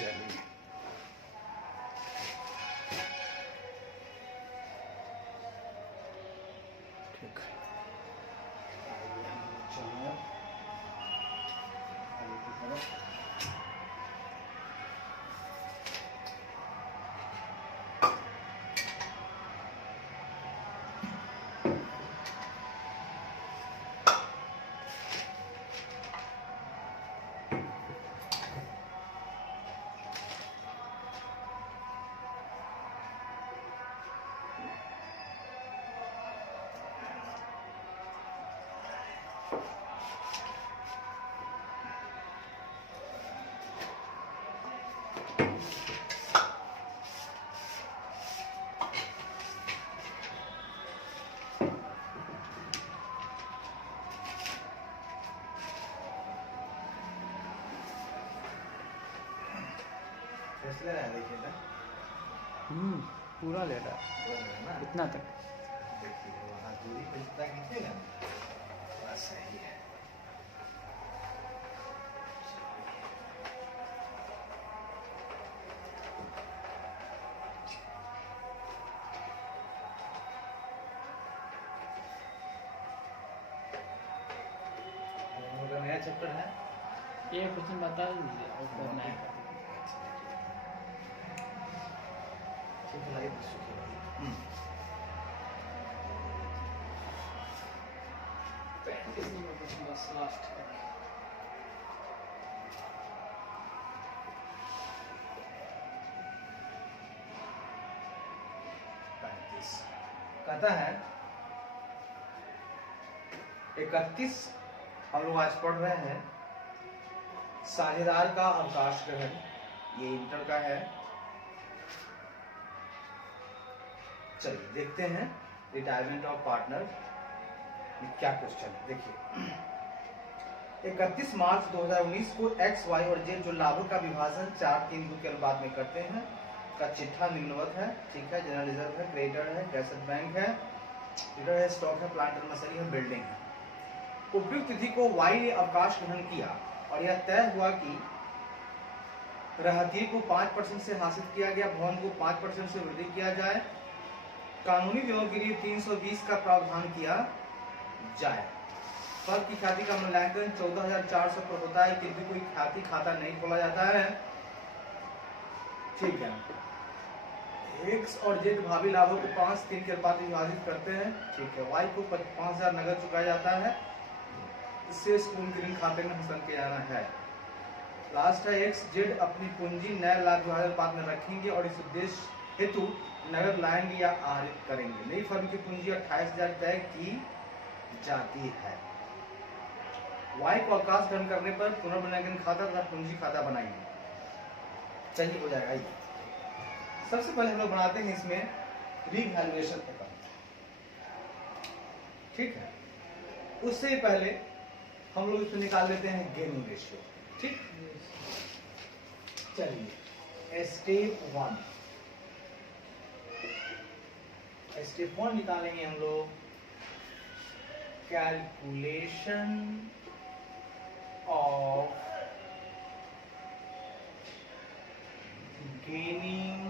चलिए ठीक है। आइए हम लोग चलें आगे की तरफ। फैसला है देखिए ना, पूरा ले रहा बोल रहे हैं ना, इतना तक। देखिए वहाँ दूरी पे जितना खींचेगा बस सही है। हम लोग का नया चैप्टर है, ये क्वेश्चन बता दीजिए और करना है। इस नंबर क्वेश्चन बस लास्ट तक। कहता है 31 हम लोग आज पढ़ रहे हैं साझेदार का अवकाश ग्रहण, ये इंटर का है। चलिए देखते हैं रिटायरमेंट ऑफ पार्टनर क्या क्वेश्चन है। देखिए 31 मार्च 2019 को एक्स वाई और जेड जो लाभों का विभाजन 4-3 के अनुपात में करते हैं का चिट्ठा निम्नवत है। ठीक है, जनरल रिजर्व है, क्रेडिटर है, कैसेट बैंक है, लीडर है, स्टॉक है, प्लांट एंड मशीनरी है, बिल्डिंग है। उपयुक्त तिथि को वाई ने अवकाश ग्रहण किया और यह तय हुआ कि रहती को 5% से हासिल किया गया, भवन को 5% से वृद्धि किया जाए, कानूनी दिनों के लिए 320 का प्रावधान किया जाए। फर्म की ख्याति का मूल्यांकन 14,400 पर होता है किंतु कोई ख्याति खाता नहीं खोला जाता है। ठीक है, एक्स और जेड भावी लाभों को 5-3 के अनुपात में विभाजित करते हैं। ठीक है, वाई को 5,000 नगद चुकाया जाता है, इससे स्कूल के ऋण खाते में हस्तांतरण किया जाना है। लास्ट है एक्स जेड अपनी पूंजी नए लाभ विभाजन अनुपात में रखेंगे और इस उद्देश्य हेतु नगद लाएंगे या आहरित करेंगे। नई फर्म की पूंजी 28,000 तय की जाती है। वाई को अवकाश ग्रहण करने पर पुनर्मूल्यांकन खाता तथा पूंजी खाता बनाएंगे। चलिए हो जाएगा ये। सबसे पहले हम लोग बनाते हैं इसमें रीवैल्यूएशन अकाउंट। ठीक है, उससे पहले हम लोग इसमें निकाल लेते हैं गेनिंग रेशियो। ठीक, चलिए स्टेप 1 निकालेंगे हम लोग, कैलकुलेशन ऑफ गेनिंग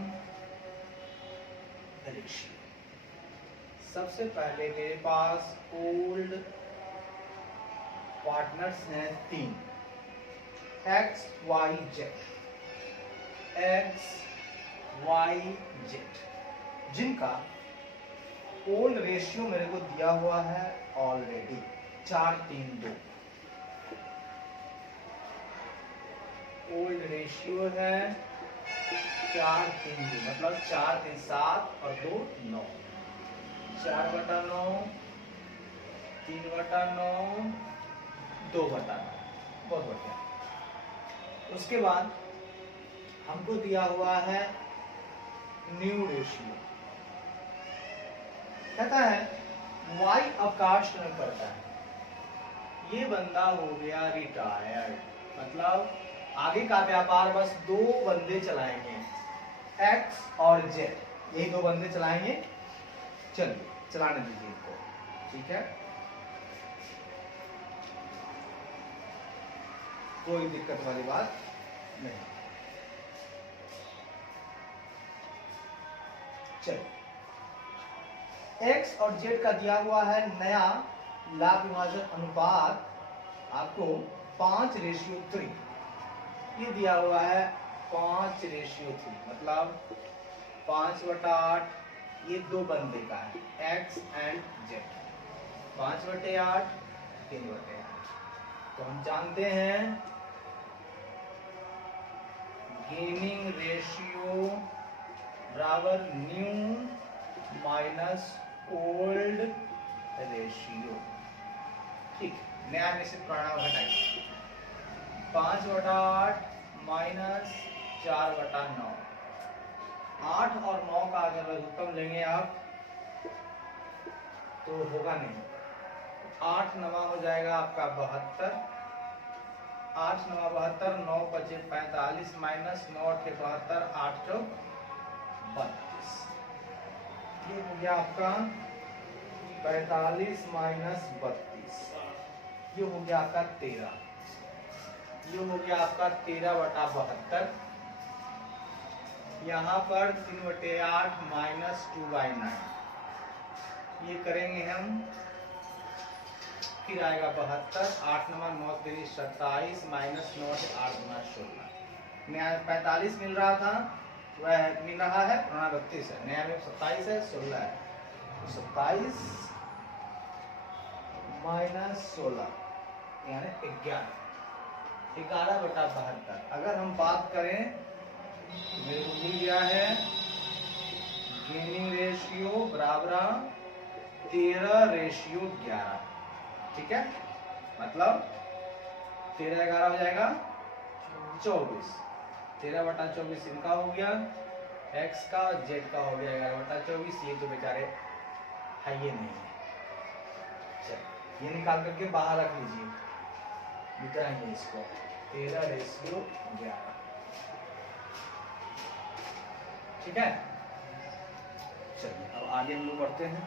रेशियो। सबसे पहले मेरे पास ओल्ड पार्टनर्स हैं 3, एक्स वाई जेड, जिनका ओल्ड रेशियो मेरे को दिया हुआ है ऑलरेडी 4-3-2। ओल्ड रेशियो है 4-3-2, मतलब 4-3-7 और 2-9, 4/9, 3/9, 2/9। बहुत बढ़िया। उसके बाद हमको दिया हुआ है न्यू रेशियो। कहता है वाई अवकाश ग्रहण करता है, ये बंदा हो गया रिटायर्ड, मतलब आगे का व्यापार बस 2 बंदे चलाएंगे, एक्स और जेड, यही 2 बंदे चलाएंगे। चलिए चलाने दीजिए इनको। ठीक है, कोई दिक्कत वाली बात नहीं। चलिए एक्स और जेड का दिया हुआ है नया लाभ विभाजन अनुपात आपको 5:3, ये दिया हुआ है 5:3, मतलब 5/8, ये दो बंदे का है एक्स एंड जेड, 5/8, 3/8। तो हम जानते हैं गेनिंग रेशियो बराबर न्यू माइनस ओल्ड रेशियो। ठीक, नया में से पुराना घटाइए, 5/8 माइनस 4/9, 8 और 9 का अगर लघुत्तम लेंगे आप तो होगा नहीं, 8 नवा हो जाएगा आपका 72, 8 नवा 72, 9 बचे 45 माइनस 9 8 72, 8 चौक 32, ये हो गया आपका 45 माइनस 32, ये हो गया आपका 13, ये हो गया आपका 13/72, यहाँ पर 3/8 माइनस 2/9, ये करेंगे हम, फिर आएगा 72, 8 9 9 3 27 माइनस 9 8 9 16, नया 45 मिल रहा था वह मिल रहा है पुराना 32 है, नया में 27 है 16 है, 27 माइनस 16 यानी 11, 11/72। अगर हम बात करें मेरे को मिल गया है गेनिंग रेशियो बराबर 13:11, ठीक है, मतलब 13/11 हो जाएगा 24, 13/24 इनका हो गया, एक्स का जेड का हो गया 11/24, ये तो बेचारे है ये नहीं है। चल ये निकाल करके बाहर रख लीजिए, मिटाएंगे इसको, 13:11, ठीक है। चलिए अब आगे हम लोग बढ़ते हैं,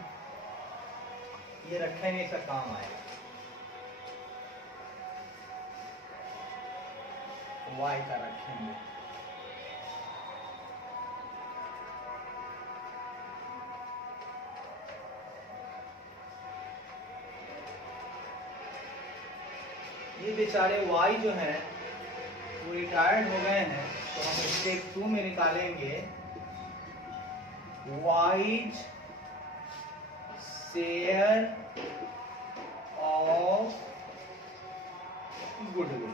ये रखेंगे इसका काम आएगा, y का रखेंगे, ये बेचारे y जो है वो रिटायर्ड हो गए हैं, तो हम स्टेप 2 में निकालेंगे वाइज शेयर ऑफ गुडविल।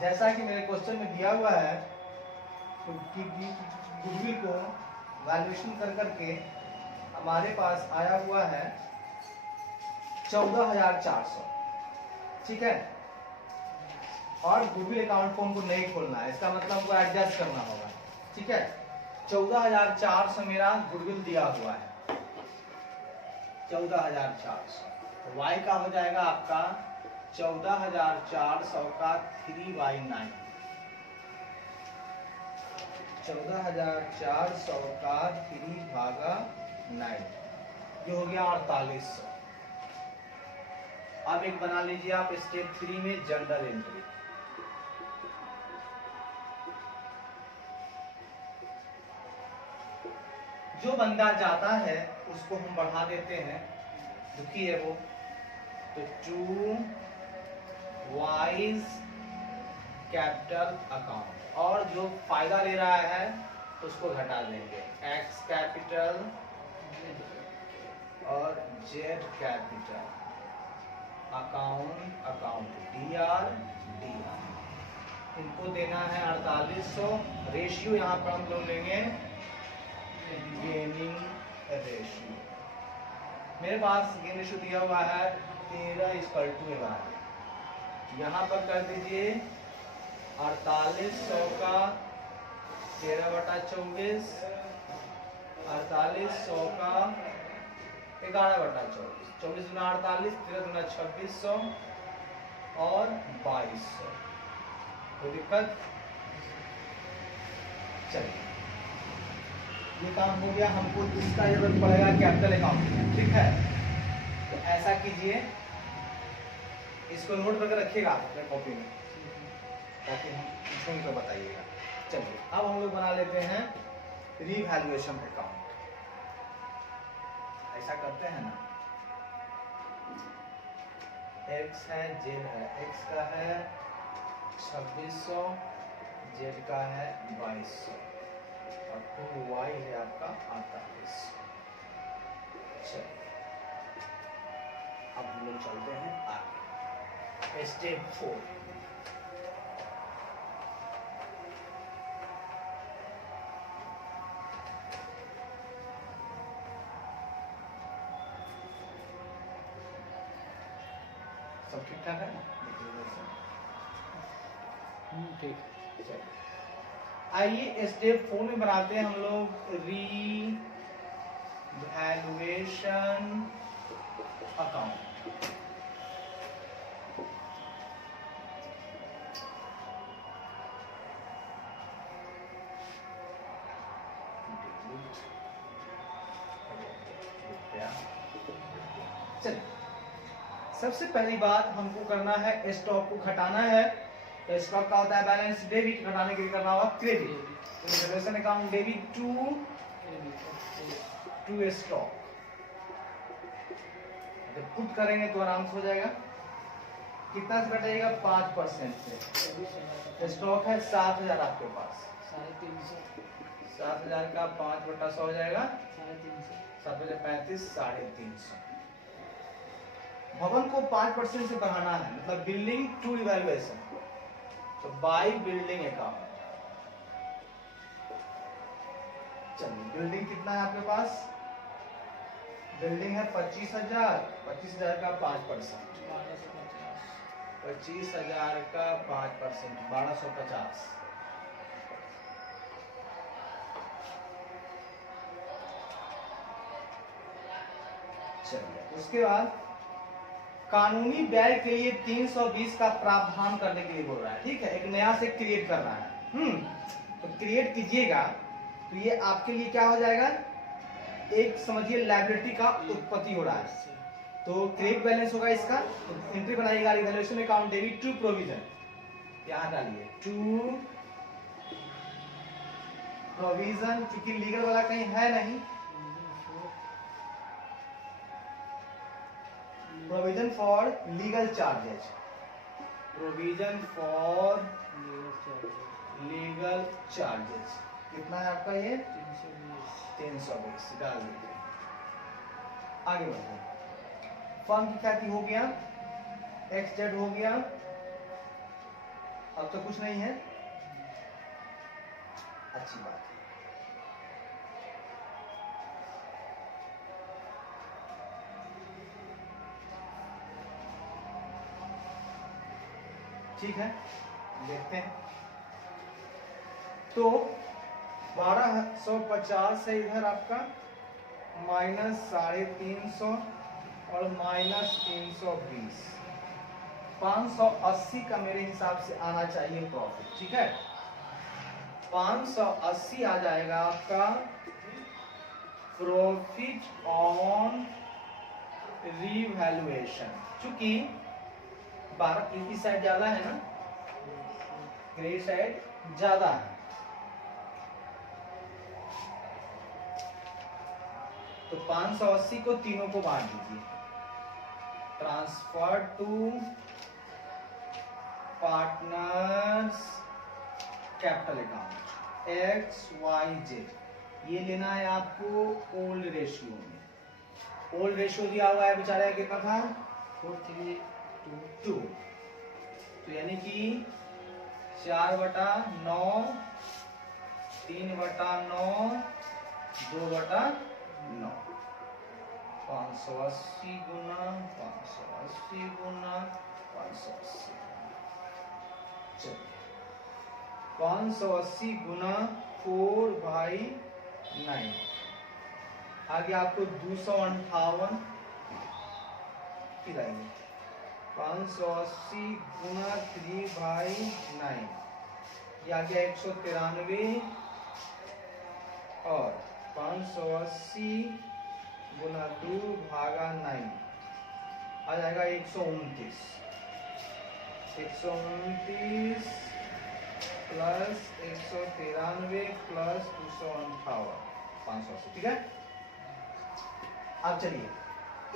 जैसा कि मेरे क्वेश्चन में दिया हुआ है कि गुडविल को वैल्यूएशन कर करके हमारे पास आया हुआ है 14,400, ठीक है, और गुडविल अकाउंट को हमको नहीं खोलना है, इसका मतलब हमको एडजस्ट करना होगा, ठीक है। 14,400 मेरा गुडविल दिया हुआ है, 14,400, तो y का हो जाएगा आपका 14,400 का 3/9, 14,400 का 3/9, ये हो गया 4800। अब एक बना लीजिए आप स्टेप 3 में जनरल एंट्री, जो बंदा जाता है उसको हम बढ़ा देते हैं, दुखी है वो, तो 2 वाइज कैपिटल अकाउंट, और जो फायदा ले रहा है उसको घटा देंगे, एक्स कैपिटल और जेड कैपिटल अकाउंट DR, इनको देना है 4800, रेशियो यहाँ पर हम लोग लेंगे गेनिंग रेशियो, मेरे पास गेन रेशियो दिया हुआ है 13:11, यहाँ पर कर दीजिए 4800 का 13/24, 4800 का 11/24, 24 गुना 48, 13 गुना 2600 और 2200, कोई दिक्कत? चलिए ये काम हो गया, हमको इसका जरूरत पड़ेगा कैपिटल अकाउंट में, ठीक है। तो ऐसा कीजिए, इसको नोट करके रखिएगा अपने कॉपी में, ताकि हम सुन कर बताइएगा। चलिए अब हम लोग बना लेते हैं रिवैल्यूएशन अकाउंट। ऐसा करते हैं ना, x है, z है, x का है 2600, z का है 2200 और फिर y है आपका 4800। चलिए अब हम लोग चलते हैं आगे, स्टेप 4। सब ठीक ठाक है ना? ठीक। चलिए आइए स्टेप 4 में बनाते हैं हम लोग रीवैल्यूएशन अकाउंट। चलिए सबसे पहली बात हमको करना है, स्टॉक को घटाना है। तो स्टॉक का होता है बैलेंस डेबिट, घटाने के लिए करना होगा क्रेडिट। तो valuation account debit to stock, जब पुट करेंगे तो आराम से हो जाएगा। कितना से घटेगा? 5% से। स्टॉक है 7000 आपके पास, 350, 7000 का 5/100 हो जाएगा 350, 735, 350। भवन को 5% से बढ़ाना है, मतलब बिल्डिंग टू रिवैल्यूएशन, तो बाय बिल्डिंग अकाउंट। चलिए बिल्डिंग कितना है आपके पास? बिल्डिंग है 25,000, 25,000 का 5%, 1250, 25,000 का 5%, 1250। चलिए उसके बाद कानूनी व्यय के लिए 320 का प्रावधान करने के लिए बोल रहा है, ठीक है। एक नया से क्रिएट करना है। तो क्रिएट कीजिएगा तो ये आपके लिए क्या हो जाएगा? एक समझिए लायबिलिटी का उत्पत्ति हो रहा है। तो क्रेडिट बैलेंस होगा इसका, तो एंट्री बनाइएगा revaluation account debit to provision, यहाँ डालिए टू प्रोविजन, क्योंकि लीगल वाला कहीं है नहीं। Provision for legal charges, provision for legal charges कितना है आपका? ये 320 डाल दीजिए। आगे बढ़िए, फर्म की ख्याति हो गया, XZ हो गया, अब तो कुछ नहीं है, अच्छी बात है। ठीक है, देखते हैं। तो 1250 है इधर आपका, माइनस 350 और माइनस 320, 580 का मेरे हिसाब से आना चाहिए प्रॉफिट, ठीक है। 580 आ जाएगा आपका प्रॉफिट ऑन रिवैल्यूएशन। चूंकि 12 की साइड ज्यादा है ना, क्रेडिट साइड ज्यादा है, तो 580 को तीनों को बांट दीजिए। Transfer to partners capital account XYZ, ये लेना है आपको ओल्ड रेशियो में। ओल्ड रेशियो दिया हुआ है बेचारा, कितना था? 4:2, तो यानी कि 4/9, 3/9, 2/9, 580 गुना 580 गुना 580, चलिए 580 गुना 4/9, आगे आपको 258 खिलाएंगे। 580 गुना 3/9, ये आ गया 193, और 580 गुना 2/9 आ जाएगा 129, 129 प्लस 193 प्लस 258, 580, ठीक है। अब चलिए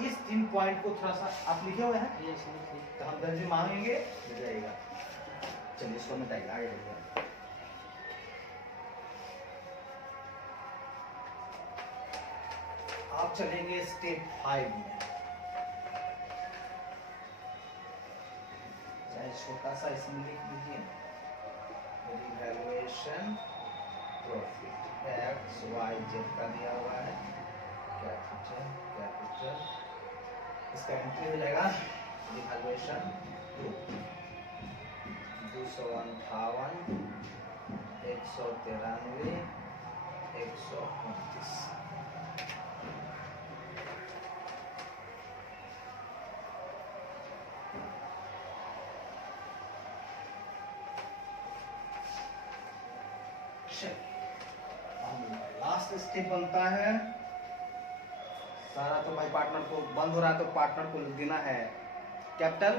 इस 3 पॉइंट को थोड़ा सा आप लिखे हुए हैं, यस लिखिए। तो हम 10 दिन मांगेंगे मिल जाएगा। चलिए इसको मिटाइए, आगे बढ़िए। आप चलेंगे स्टेप 5 में, चाहे छोटा सा इसमें लिख दीजिए, revaluation profit X Y Z का दिया हुआ है, कैपिटल कैपिटल, इसका एंट्री हो जाएगा रिवैल्यूएशन 258, 193, 129। लास्ट स्टेप बनता है, सारा तो भाई पार्टनर को बंद हो रहा है तो पार्टनर को देना है कैपिटल,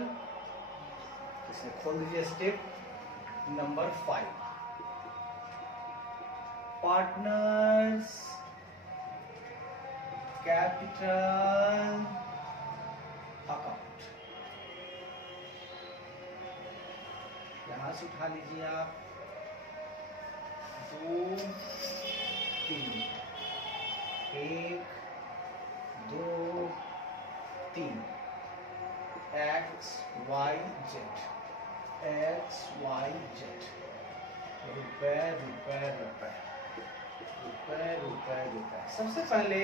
इसमें खोल दीजिए step number 5, partners capital account, यहां से उठा लीजिए आप 2 3, 1 2 3, X Y Z, X Y Z, रुपए रुपए रुपए रुपए रुपए रुपए। सबसे पहले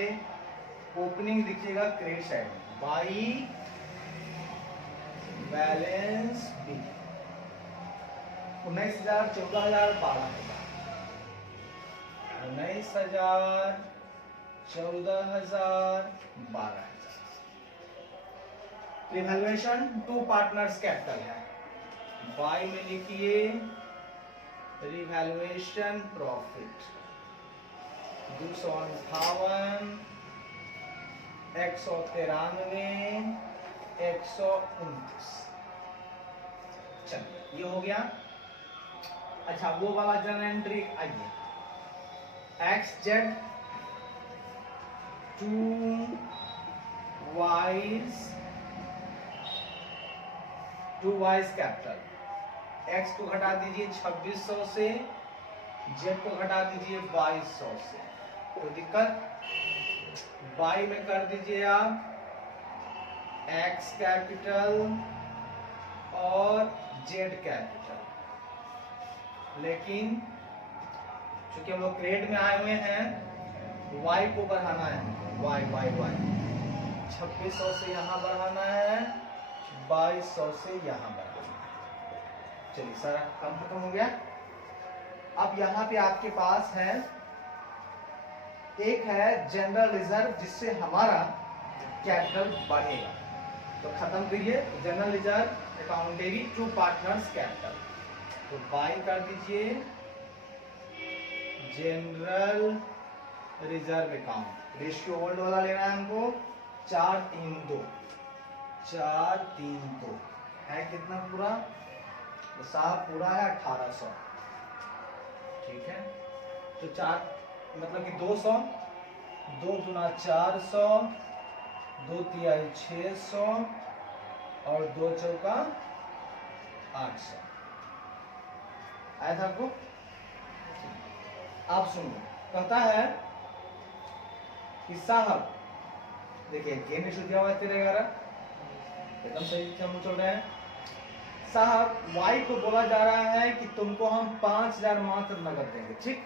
ओपनिंग दिखिएगा क्रेडिट साइड में, by balance B 19,000, 14,000, 12,000, 19,000, 14,000, 12,000। Revaluation 2 partners capital है, बाई में लिखिए रिवैल्यूएशन प्रॉफिट 258, 193, 129। चलिए ये हो गया। अच्छा वो वाला जर्नल एंट्री आइए, x Z 2 wise capital, x को घटा दीजिए 2600 से, जेड को घटा दीजिए 2200 से, तो दिक्कत बाई में कर दीजिए आप एक्स कैपिटल और जेड कैपिटल, लेकिन चूंकि हम लोग क्रेडिट में आए हुए हैं वाई को बढ़ाना है, वाई वाई वाई 2600 से यहाँ बढ़ाना है, 2200 से यहाँ बढ़ाना है। चलिए सारा काम खत्म हो गया। अब यहाँ पे आपके पास है एक है जनरल रिजर्व जिससे हमारा कैपिटल बढ़ेगा, तो खत्म करिए जनरल रिजर्व अकाउंटेरी 2 पार्टनर्स कैपिटल, तो बाई कर दीजिए general reserve account, ratio old वाला लेना है हमको 432, 432 है कितना पूरा, तो साहब पूरा है 1800, ठीक है, तो 4 मतलब कि 200, 2 दूना 400, 2 तिहाई 600 और 2 चौका 800 आया था आपको। आप सुनिए, कहता है कि साहब देखिए गेम रेशियो दिया हुआ है 13-11, एकदम सही से हम चल रहे हैं। साहब वाई को बोला जा रहा है कि तुमको हम 5,000 मात्र नगद देंगे, ठीक,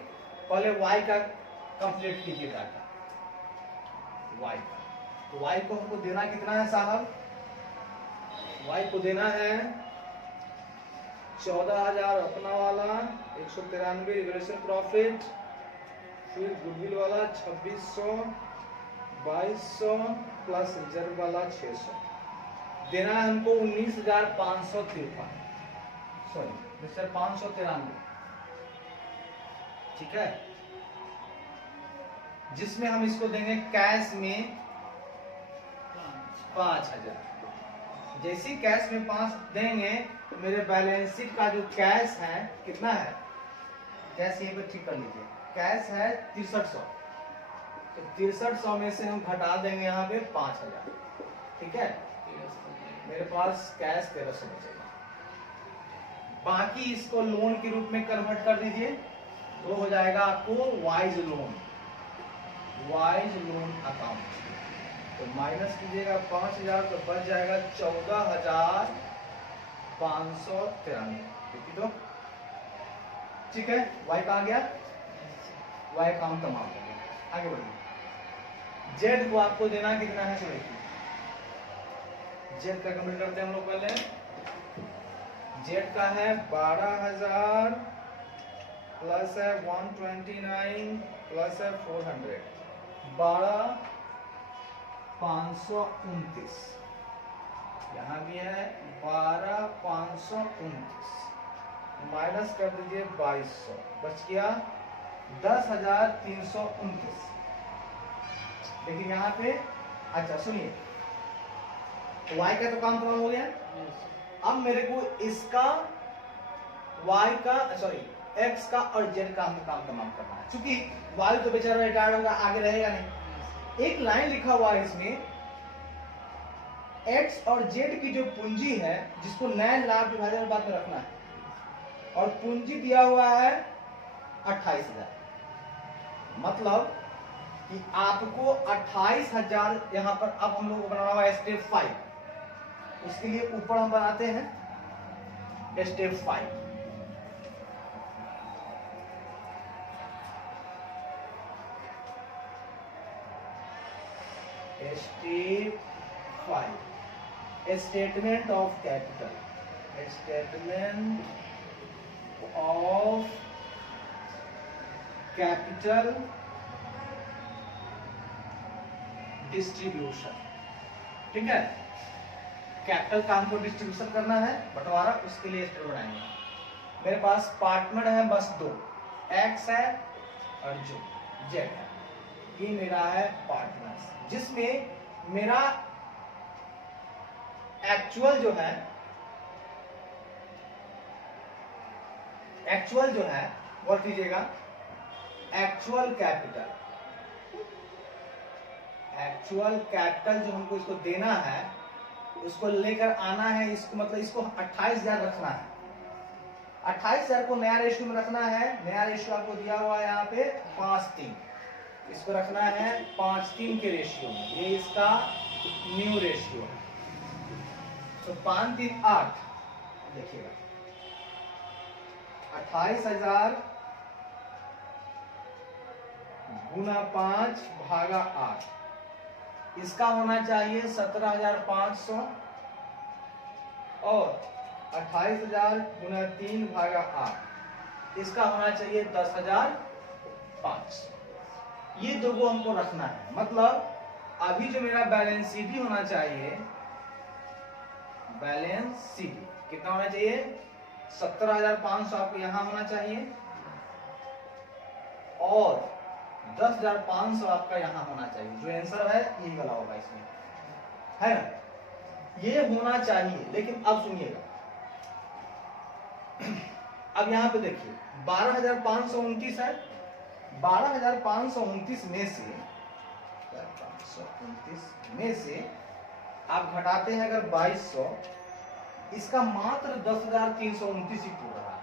पहले वाई का कंप्लीट कीजिए डाटा, वाई का, तो वाई को हमको देना कितना है साहब, वाई को देना है 14,000 अपना वाला, 193 रिवैल्यूएशन प्रॉफिट, फिर गुडविल वाला 2600, 2200 प्लस रिजर्व वाला 600, देना है हमको 19,553, सॉरी 19,593, ठीक है, जिसमें हम इसको देंगे कैश में 5,000। जैसे ही कैश में 5 देंगे तो मेरे बैलेंस शीट का जो कैश है कितना है, कैश यहीं पे ठीक कर लीजिए, कैश है 6300, तो 6300 में से हम घटा देंगे यहाँ पे 5000, ठीक है। 1300 हो जाएगा। मेरे पास कैश 1300 बचेगा। बाकी इसको लोन के रूप में कन्वर्ट कर दीजिए, तो हो जाएगा आपको wise loan, wise loan account. तो माइनस कीजिएगा 5000, तो बच जाएगा 14593। देखिए तो ठीक है, वाई कहाँ गया, वाई काम तमाम हो गया। आगे बढ़िए। जेड को आपको देना कितना है, देखिए जेड का कंप्लीट करते हैं हम लोग पहले। जेड का है 12000 प्लस है 129 प्लस है 400, 12529। यहाँ भी है 12529, माइनस कर दीजिए 2200, बच गया 10329। लेकिन यहाँ पे अच्छा सुनिए, y का तो काम तमाम हो गया। अब मेरे को इसका y का सॉरी x का और z का हम काम तमाम करना है, क्योंकि y तो बेचारा रिटायर्ड होगा, आगे रहेगा नहीं। एक लाइन लिखा हुआ है इसमें, x और z की जो पूंजी है जिसको नए लाभ विभाजन अनुपात में रखना है, और पूंजी दिया हुआ है 28000। मतलब कि आपको 28000 यहाँ पर अब हम लोग को बनाना हुआ है स्टेप 5। उसके लिए ऊपर हम बनाते हैं step 5। Step 5, statement of capital, statement of capital distribution, ठीक है। कैपिटल का हमको डिस्ट्रीब्यूशन करना है, बंटवारा, उसके लिए स्टेप बनाएंगे। मेरे पास पार्टनर है बस 2, एक्स है और जो जेड है, ये मेरा है पार्टनर्स, जिसमें मेरा एक्चुअल जो है वो कीजिएगा एक्चुअल कैपिटल जो हमको इसको देना है, उसको लेकर आना है। इसको मतलब इसको 28000 रखना है, 28000 को नया रेशियो में रखना है। नया रेशियो आपको दिया हुआ है यहाँ पे 5:3, इसको रखना है 5:3 के रेशियो में, ये इसका न्यू रेशियो है। तो 5×3 = 8, देखिएगा 28000 गुना 5/8, इसका होना चाहिए 17500, और 28000 गुना 3/8, इसका होना चाहिए 10500। ये दो को हमको रखना है। मतलब अभी जो मेरा बैलेंस सीडी होना चाहिए, बैलेंस सीडी कितना होना चाहिए, 17500 आपको यहां होना चाहिए, और 10500 आपका यहां होना चाहिए। जो आंसर है यही वाला होगा इसमें, है ना, ये होना चाहिए। लेकिन अब सुनिएगा, अब यहां पे देखिए 12529 है, 12529 में से 529 में से आप घटाते हैं अगर 2200, इसका मात्र 10329 ही पूरा रहा।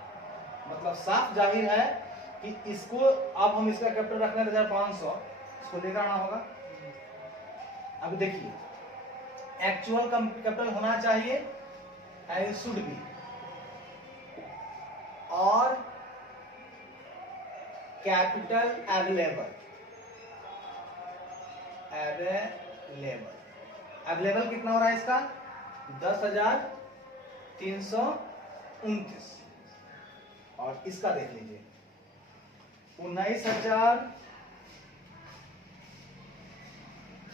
मतलब साफ जाहिर है कि इसको अब हम इसका कैपिटल रखना है 1500, इसको लेकर आना होगा। अब देखिए एक्चुअल कैपिटल होना चाहिए एंड शुड बी, और कैपिटल अवेलेबल कितना हो रहा है इसका, 10329, और इसका देख लीजिए 19000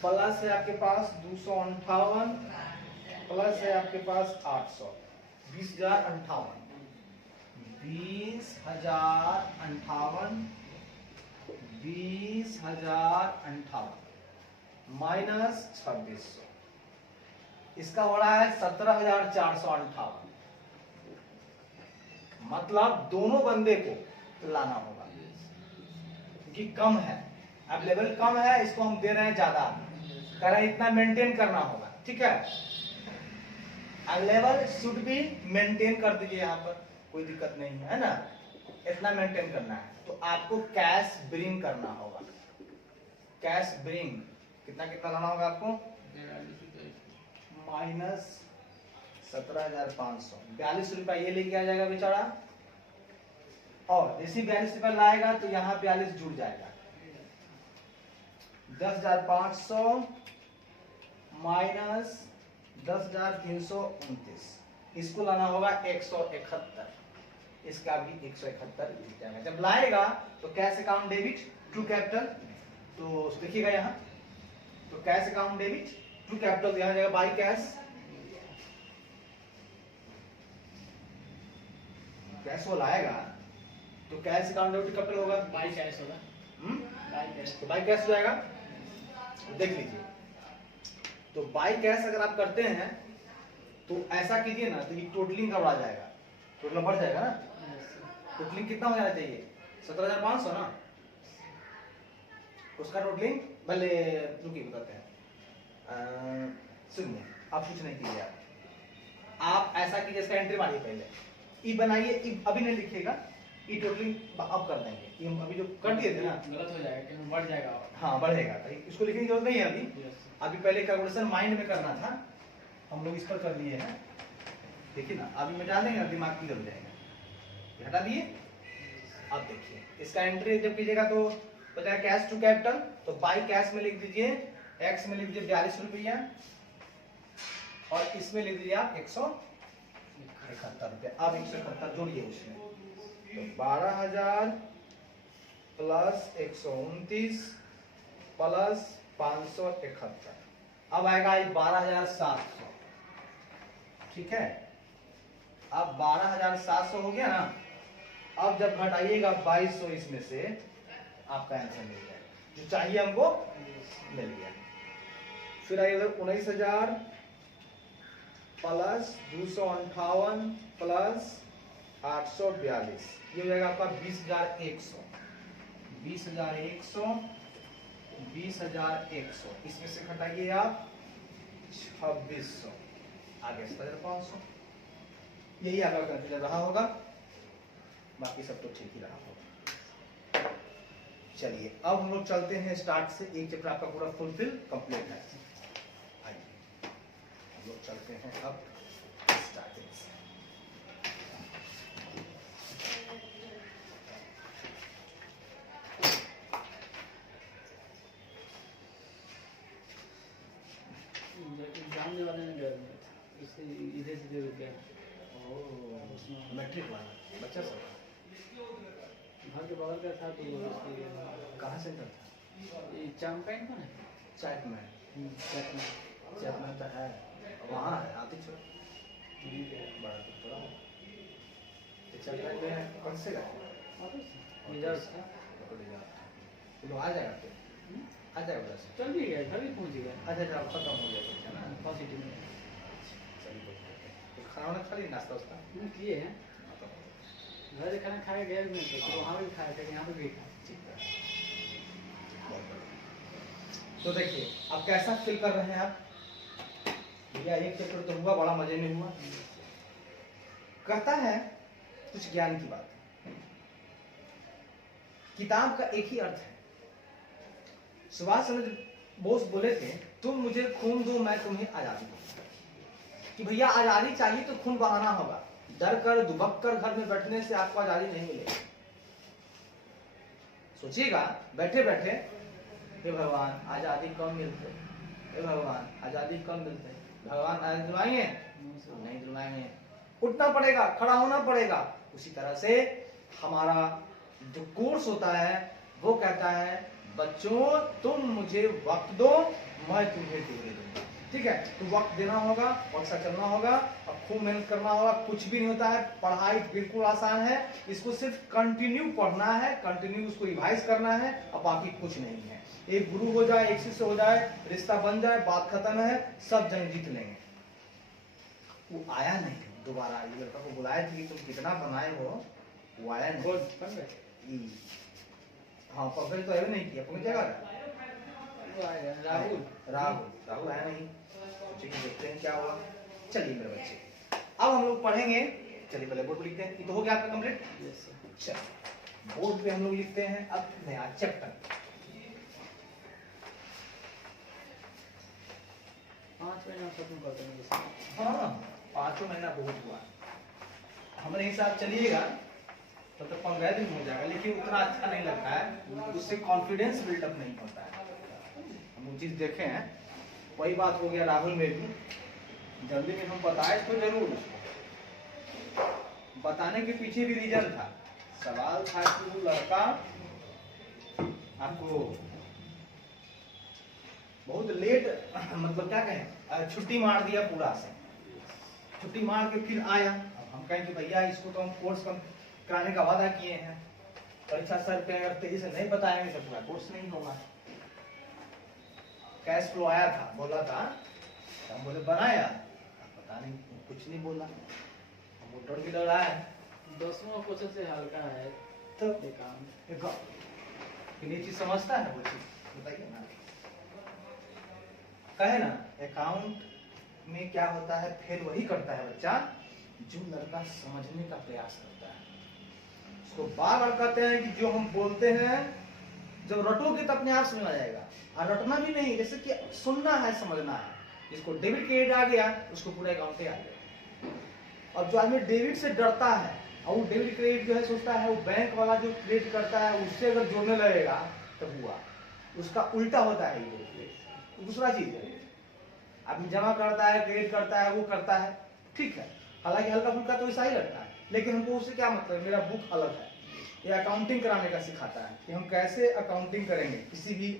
प्लस है आपके पास 258 प्लस है आपके पास 800, 20058, 20058 माइनस 2600, इसका हो रहा है 17458। मतलब दोनों बंदे को लाना होगा क्योंकि कम है, अब लेवल कम है, इसको हम दे रहे हैं ज्यादा, कह रहे हैं इतना मेंटेन करना होगा, ठीक है। अब लेवल शुड बी मेंटेन कर दीजिए, यहाँ पर कोई दिक्कत नहीं है ना, इतना मेंटेन करना है। तो आपको कैश ब्रिंग करना होगा, कैश ब्रिंग कितना कितना लाना होगा आपको, माइनस 17,500, 42 रुपया ये लेके आ जाएगा बेचारा, और जैसे 42 रुपया लाएगा तो यहाँ 42 जुड़ जाएगा, 10,500 माइनस 10,329, इसको लाना होगा 171, इसका भी 171 लिख जाएगा। जब लाएगा तो cash account debit to capital, तो देखिएगा यहाँ, तो cash account debit to capital यहाँ जाएगा बाई कैश, कैश वो लाएगा तो कैश अकाउंट डेबिट कैपिटल होगा, बाई कैश होगा, बाई कैश। तो बाई कैश हो जाएगा, देख लीजिए। तो बाई कैश अगर आप करते हैं तो ऐसा कीजिए ना, तो ये टोटलिंग का बढ़ा जाएगा, टोटल बढ़ जाएगा ना, टोटलिंग कितना हो जाना चाहिए, 17,500 ना, उसका टोटलिंग भले रुकिए बताते हैं। सुनिए, आप कुछ नहीं कीजिए, आप ऐसा कीजिए, इसका एंट्री मारिए पहले, ई बनाइए, ई अभी नहीं लिखिएगा, ई टोटलिंग अब कर देंगे, ये हम अभी जो कर दिए थे ना, गलत हो जाएगा क्योंकि बढ़ जाएगा और। हाँ बढ़ेगा, इसको लिखने की जरूरत नहीं है अभी, Yes. अभी पहले कैलकुलेशन माइंड में करना था, हम लोग इस पर कर लिए हैं, देखिए ना, अभी मिटा देंगे ना, दिमाग क्लियर हो जाएगा, हटा दिए। अब देखिए इसका एंट्री जब कीजिएगा तो बताया कैश टू कैपिटल, तो बाई कैश में लिख दीजिए, एक्स में लिख दीजिए 42 रुपया, और इसमें लिख दीजिए आप 171 रुपया। अब 171 जोड़िए उसमें, तो 12,000 प्लस 129 प्लस 571, अब आएगा 12,700, ठीक है। अब 12,700 हो गया ना, अब जब घटाइएगा 2200 इसमें से, आपका आंसर मिल जाएगा, जो चाहिए हमको मिल गया। फिर आइए 19,000 प्लस 258 प्लस 842, ये हो जाएगा आपका 20,100, 20,100, 20,100, इसमें से घटाइए आप 2600, आगे 17,500, यही आपका कंफ्यूजन रहा होगा, बाकी सब तो ठीक ही रहा होगा। चलिए अब हम लोग चलते हैं स्टार्ट से, एक चैप्टर आपका पूरा फुलफिल कंप्लीट है, आइए हम लोग चलते हैं अब स्टार्टिंग से। एग्जाम देने वाले ने डर गया था, इससे इधर से रुक गया। मैट्रिक वाला बच्चा सब घर के बगल का था, तो उसके कहाँ से था, ये चैंपियन कौन है? चैटमैन, चैंपियन। चैटमैन तो है वहाँ है, आती छोड़ बड़ा तो थोड़ा चैटमैन में कौन से गए, रिजल्ट था, तो आ जाएगा फिर, आ जाएगा उधर से, चल भी गया, तभी पहुंच गया अच्छा अच्छा खत्म हो गया परीक्षा ना, पॉजिटिव में। चलिए कुछ खाना वाना खा लिया, नाश्ता वास्ता किए हैं, घर से खाना खाया गया नहीं, तो वहाँ भी खाया था, यहाँ पे भी खाया। ठीक है, बहुत बढ़िया। तो देखिए अब कैसा फील कर रहे हैं आप, भैया एक चैप्टर तो हुआ, बड़ा मजे में हुआ, कहता है कुछ ज्ञान की बात, किताब का एक ही अर्थ है। सुभाष चंद्र बोस बोले थे, तुम मुझे खून दो मैं तुम्हें आजादी दूंगा, कि भैया आजादी चाहिए तो खून बहाना होगा, डर कर दुबक कर घर में बैठने से आपको आजादी नहीं मिलेगी। सोचिएगा बैठे बैठे, हे भगवान आजादी कब मिलते, हे भगवान आजादी कब मिलते, भगवान आजादी दिलवाएंगे नहीं दिलवाएंगे, उठना पड़ेगा, खड़ा होना पड़ेगा। उसी तरह से हमारा जो कोर्स होता है वो कहता है बच्चों तुम मुझे वक्त दो, मैं तुम्हें डिग्री दूंगा, ठीक है। तो वक्त देना होगा, वक्त से चलना होगा, और खूब मेहनत करना होगा, कुछ भी नहीं होता है, पढ़ाई बिल्कुल आसान है, इसको सिर्फ कंटिन्यू पढ़ना है, कंटिन्यू उसको रिवाइज करना है, और बाकी कुछ नहीं है। एक गुरु हो जाए, एक शिष्य हो जाए, रिश्ता बन जाए, बात खत्म है, सब जंग जीत लेंगे। वो आया नहीं दोबारा, ये लड़का को बुलाया थी, तुम कितना बनाए हो, वो आया नहीं। हाँ पंकज तो है नहीं किया, पंकज जगह वो आएगा राहुल। राहुल आया नहीं। चलिए देखते हैं क्या हुआ। चलिए मेरे बच्चे अब हम लोग पढ़ेंगे। चलिए पहले बोर्ड पे लिखते हैं। ये तो हो गया आपका कंप्लीट। Yes sir. चलिए बोर्ड पे हम लोग लिखते हैं अब नया चैप्टर। 5 महीना खत्म कर देंगे इसमें। हाँ 5 महीना बहुत हुआ। हमारे हिसाब चलिएगा तब तक 15 दिन हो जाएगा, लेकिन उतना अच्छा नहीं लगता है, उससे कॉन्फिडेंस बिल्डअप नहीं होता है। हम वो चीज देखे हैं। वही बात हो गया राहुल में भी, जल्दी में हम बताए तो जरूर उसको। बताने के पीछे भी रीजन था। सवाल था कि वो लड़का आपको बहुत लेट, मतलब क्या कहें, छुट्टी मार दिया पूरा से। छुट्टी मार के फिर आया। अब हम कहें कि भैया इसको तो हम कोर्स कराने का वादा किए हैं, परीक्षा सर पे अगर तेजी से नहीं बताएंगे तो पूरा कोर्स नहीं होगा। कैश फ्लो आया था, बोला था, तो हम बोले बनाया, पता नहीं कुछ नहीं बोला। हम वो डर भी डर आया 10वां क्वेश्चन से हल्का है तो ये काम। ये चीज समझता है वो चीज, बताइए ना। कहे ना अकाउंट में क्या होता है, फेल वही करता है बच्चा जो लड़का समझने का प्रयास करता है। उसको बार बार कहते हैं कि जो हम बोलते हैं जब रटोगे तो अपने आप समझ आ जाएगा। और रटना भी नहीं, जैसे कि सुनना है, समझना है। जिसको डेबिट क्रेडिट आ गया उसको पूरा अकाउंट आ गया। और जो आदमी डेबिट से डरता है और वो डेबिट क्रेडिट जो है सोचता है वो बैंक वाला जो क्रेडिट करता है उससे अगर जोड़ने लगेगा तब हुआ, उसका उल्टा होता है। ये दूसरा चीज है, आदमी जमा करता है, क्रेडिट करता है, वो करता है, ठीक है, हालांकि हल्का फुल्का तो ऐसा ही लगता है, लेकिन हमको उससे क्या मतलब, मेरा बुक अलग है। ये अकाउंटिंग कराने का सिखाता है कि हम कैसे अकाउंटिंग करेंगे, किसी भी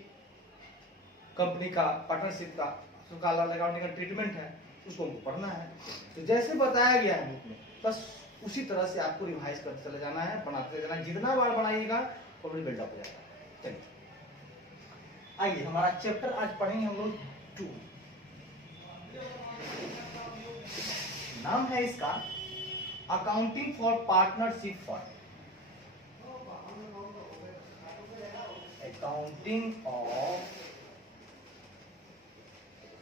कंपनी का, पार्टनरशिप का, उसका अलग अकाउंटिंग का ट्रीटमेंट है, उसको हमको पढ़ना है। तो जैसे बताया गया है बुक में, बस उसी तरह से आपको रिवाइज करते चले जाना है, बनाते जाना है। जितना बार बनाइएगा उतना बिल्डअप हो जाएगा। चलिए आइए हमारा चैप्टर आज पढ़ेंगे हम लोग 2। नाम है इसका accounting for partnership firm. Accounting of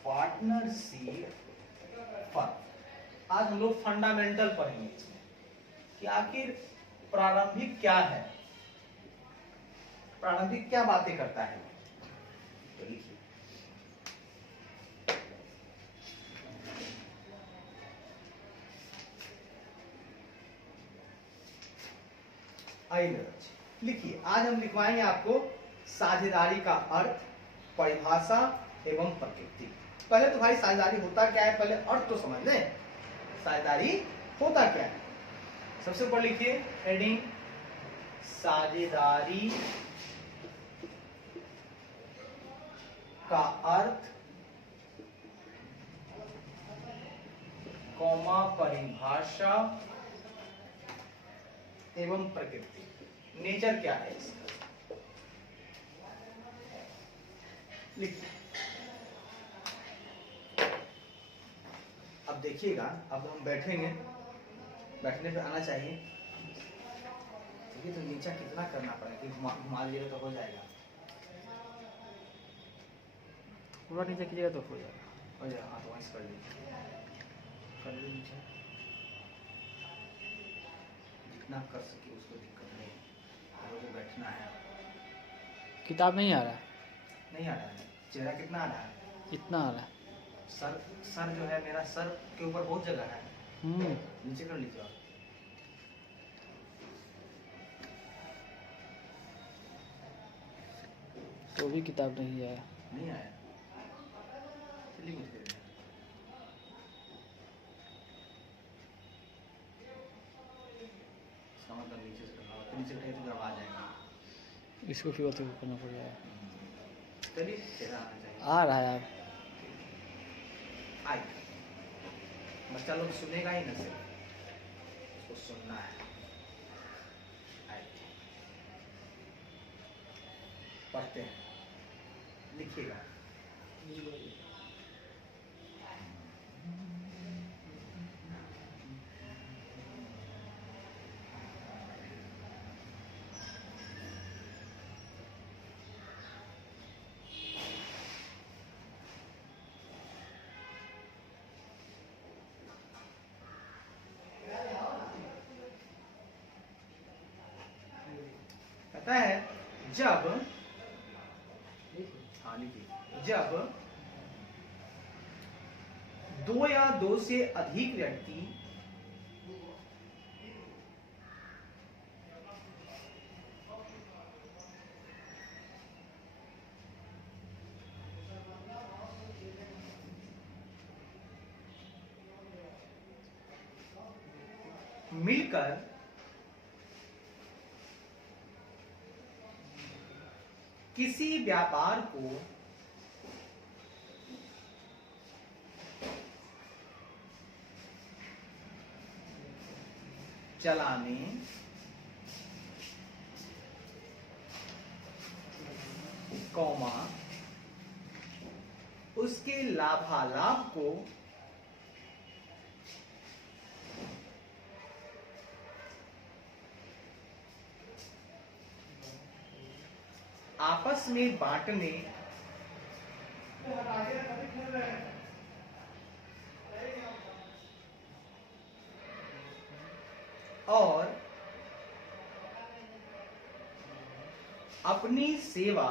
partnership firm. आज हम लोग फंडामेंटल पढ़ेंगे इसमें कि आखिर प्रारंभिक क्या है, प्रारंभिक क्या बातें करता है। तो लिखिए आइए लिखिए। आज हम लिखवाएंगे आपको साझेदारी का अर्थ, परिभाषा एवं प्रकृति। पहले तो भाई साझेदारी होता क्या है, पहले अर्थ तो समझ लें। साझेदारी होता क्या है, सबसे ऊपर लिखिए हेडिंग साझेदारी का अर्थ, कॉमा परिभाषा एवं प्रकृति। नेचर क्या है इसका, लिखिए। अब देखिएगा, अब हम बैठेंगे, बैठने पे आना चाहिए। देखिए तो नीचा कितना करना पड़ेगा कि घुमा लीजिएगा तो हो जाएगा। पूरा नीचे कीजिएगा तो हो जाएगा। हो जाएगा, हाँ तो वहीं से कर लीजिए, कर लीजिए नीचे जितना कर सके, उसको दिक्कत नहीं। तो बैठना है, किताब नहीं आ रहा, नहीं आ रहा है। चेहरा कितना आ रहा है, इतना आ रहा है। सर जो है मेरा सर के ऊपर बहुत जगह है, नीचे कर लीजिए आप। तो भी किताब नहीं आया, नहीं आया, चलिए कुछ देर में। इसका मतलब नीचे से करना होगा, नीचे कटे तो आ जाएगा। इसको फिर तो करना पड़ जाएगा। चलिए चेहरा आना चाहिए, आ रहा है अब। आई बच्चा लोग सुनेगा ही ना, सिर्फ उसको सुनना है। आई पढ़ते हैं, लिखिएगा। कहता है जब, हाँ लिखिए, जब दो या दो से अधिक व्यक्ति मिलकर किसी व्यापार को चलाने कौमा उसके लाभालाभ को आपस में बांटने और अपनी सेवा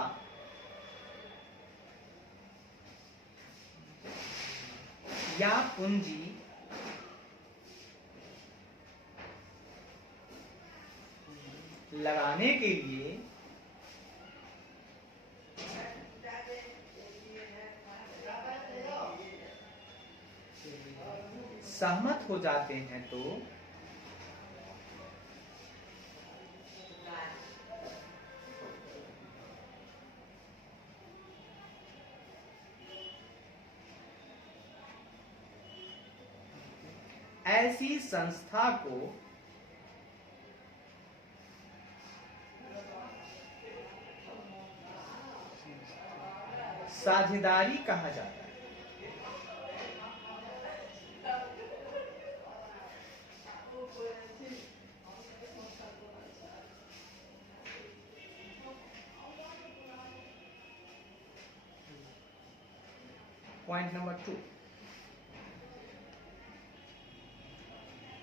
या पूंजी लगाने के लिए सहमत हो जाते हैं तो ऐसी संस्था को साझेदारी कहा जाता है। पॉइंट नंबर 2,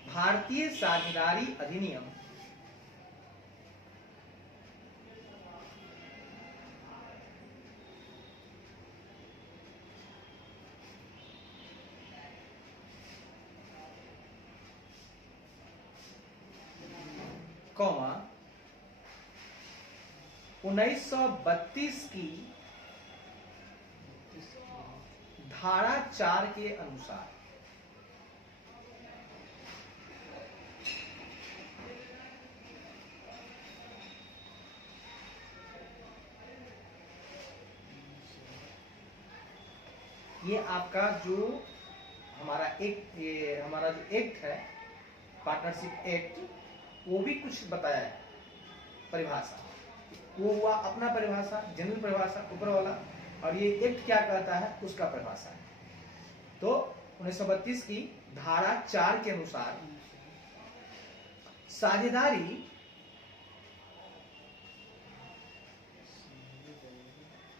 भारतीय साझेदारी अधिनियम कौमा 1932 की धारा 4 के अनुसार ये आपका जो हमारा एक्ट, ये हमारा जो एक्ट है पार्टनरशिप एक्ट, वो भी कुछ बताया है परिभाषा। वो हुआ अपना परिभाषा, जनरल परिभाषा ऊपर वाला, और ये एक्ट क्या कहता है उसका परिभाषा है। तो 1932 की धारा 4 के अनुसार साझेदारी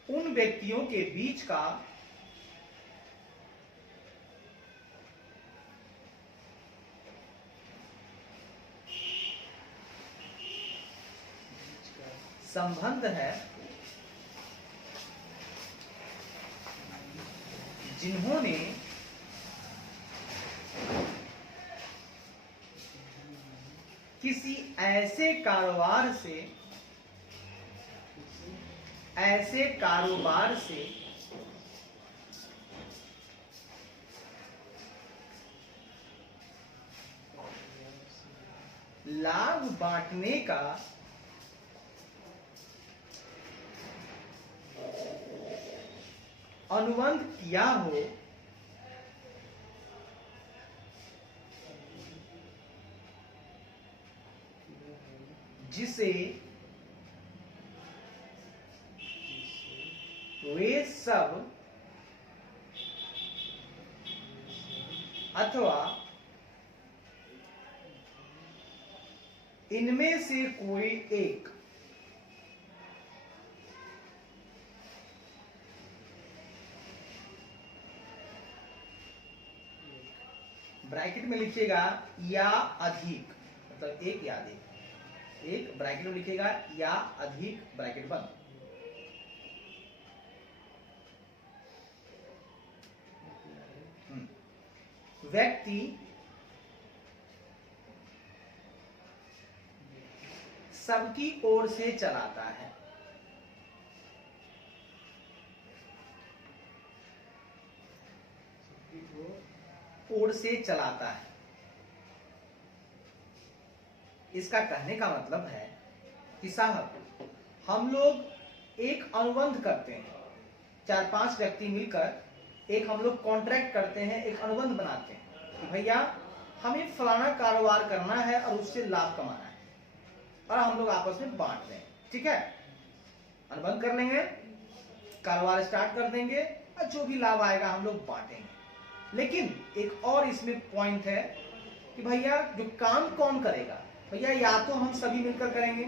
उन व्यक्तियों के बीच का संबंध है जिन्होंने किसी ऐसे कारोबार से लाभ बांटने का अनुबंध किया हो, जिसे वे सब अथवा इनमें से कोई एक ब्रैकेट में लिखिएगा या अधिक, मतलब एक या अधिक एक ब्रैकेट में लिखेगा या अधिक ब्रैकेट बंद। व्यक्ति सबकी ओर से चलाता है। ओर से चलाता है। इसका कहने का मतलब है कि साहब हम लोग एक अनुबंध करते हैं, 4-5 व्यक्ति मिलकर एक हम लोग कॉन्ट्रैक्ट करते हैं, एक अनुबंध बनाते हैं कि भैया हमें फलाना कारोबार करना है और उससे लाभ कमाना है और हम लोग आपस में बांट दें। ठीक है, अनुबंध कर लेंगे, कारोबार स्टार्ट कर देंगे और जो भी लाभ आएगा हम लोग बांटेंगे। लेकिन एक और इसमें पॉइंट है कि भैया जो काम कौन करेगा, भैया या तो हम सभी मिलकर करेंगे,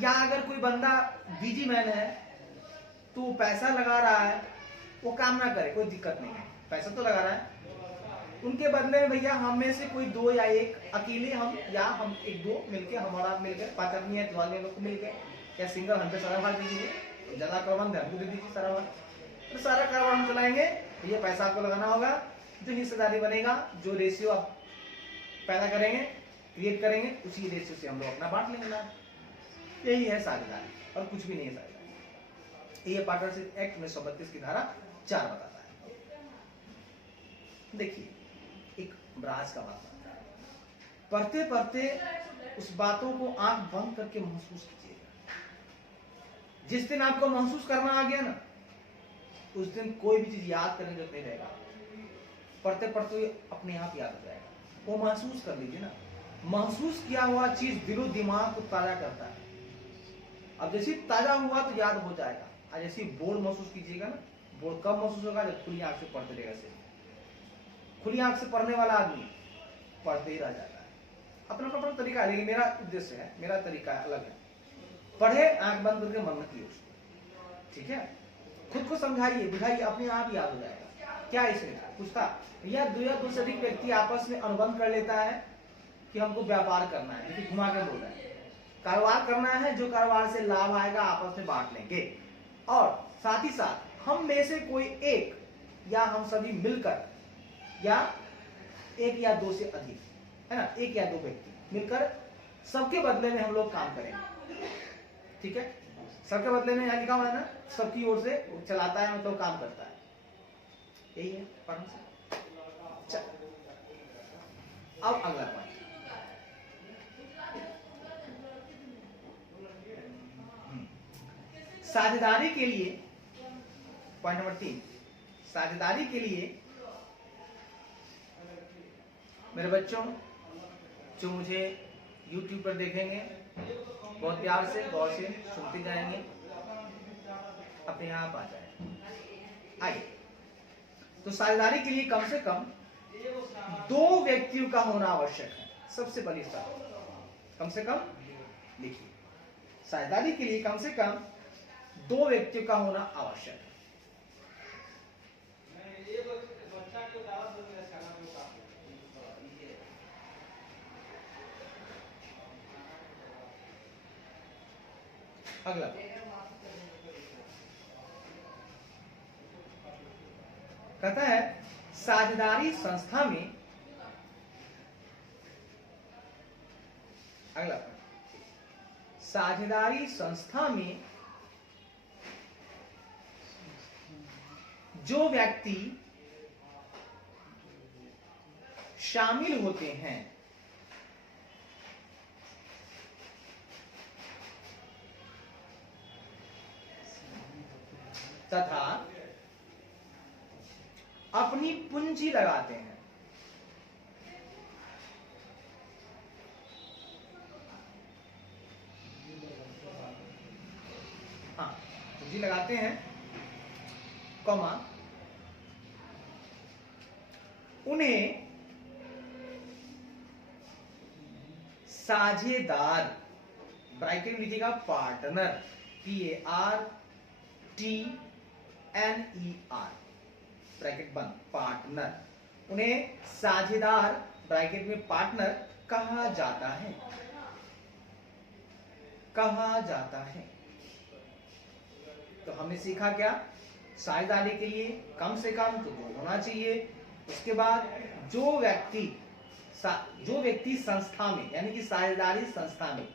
या अगर कोई बंदा बिजी मैन है तो वो पैसा लगा रहा है, वो काम ना करे, कोई दिक्कत नहीं है, पैसा तो लगा रहा है, उनके बदले में भैया हम में से कोई 2 या 1 अकेले हम या हम 1-2 मिलके, हमारा मिलकर 5 आदमी है, 2 आदमी लोग मिलकर या सिंगल हम पे सारा भाग दीजिए, ज्यादा प्रबंध है हमको दे दीजिए सारा भाग, तो सारा कारोबार हम चलाएंगे। ये पैसा आपको लगाना होगा, जो हिस्सेदारी बनेगा, जो रेशियो आप पैदा करेंगे, क्रिएट करेंगे, उसी रेशियो से हम लोग अपना बांट लेंगे लाभ। यही है साझेदारी और कुछ भी नहीं है साझेदारी। ये पार्टनरशिप एक्ट 1932 की धारा 4 बताता है। देखिए एक ब्राज का बात आता है, पढ़ते पढ़ते उस बातों को आंख बंद करके महसूस कीजिएगा। जिस दिन आपको महसूस करना आ गया ना, उस दिन कोई भी चीज याद करने की जरूरत नहीं रहेगा, पढ़ते पढ़ते अपने आप याद हो जाएगा। वो महसूस कर लीजिए ना, महसूस किया हुआ चीज दिलो दिमाग को ताजा करता है। अब जैसे ताजा हुआ तो याद हो जाएगा। आज जैसे बोर्ड महसूस कीजिएगा ना, बोर्ड कब महसूस होगा, जब खुली आंख से पढ़ते रहेगा। से खुली आंख से पढ़ने वाला आदमी पढ़ते ही रह जाता है। अपना अपना तरीका है, लेकिन मेरा उद्देश्य है, मेरा तरीका अलग है। पढ़े आंख बंद करके मन मत किए उसको, ठीक है, खुद को समझाइए, बुझाइए, अपने आप याद हो जाएगा। क्या इसमें कुछ था, या 2 या 2 से अधिक व्यक्ति आपस में अनुबंध कर लेता है कि हमको व्यापार करना है, देखिए घुमा के बोल रहा है, कारोबार करना है, जो कारोबार से लाभ आएगा आपस में बांट लेंगे, और साथ ही साथ हम में से कोई एक या हम सभी मिलकर, या 1 या 2 से अधिक, है ना, 1 या 2 व्यक्ति मिलकर सबके बदले में हम लोग काम करेंगे। ठीक है, सबके बदले में यहाँ लिखा हुआ है ना, सबकी ओर से चलाता है, मतलब काम करता है। यही है पार्टनरशिप। अब अगला पॉइंट, साझेदारी के लिए, पॉइंट नंबर 3, साझेदारी के लिए मेरे बच्चों जो मुझे YouTube पर देखेंगे, बहुत प्यार से गौर से सुनते जाएंगे, अपने आप आ जाए। आइए, तो साझेदारी के लिए कम से कम 2 व्यक्तियों का होना आवश्यक है। सबसे बड़ी शर्त, कम से कम लिखिए, साझेदारी के लिए कम से कम 2 व्यक्तियों का होना आवश्यक है। अगला कहता है, साझेदारी संस्था में, अगला साझेदारी संस्था में जो व्यक्ति शामिल होते हैं तथा अपनी पूंजी लगाते हैं, हाँ पूंजी लगाते हैं, कॉमा, उन्हें साझेदार, ब्रैकेट में लिखिएगा पार्टनर, PARTNER, ब्रैकेट बंद, पार्टनर, उन्हें साझेदार, ब्रैकेट में पार्टनर कहा जाता है। कहा जाता है। तो हमने सीखा क्या, साझेदारी के लिए कम से कम तो 2 होना चाहिए। उसके बाद जो व्यक्ति संस्था में, यानी कि साझेदारी संस्था में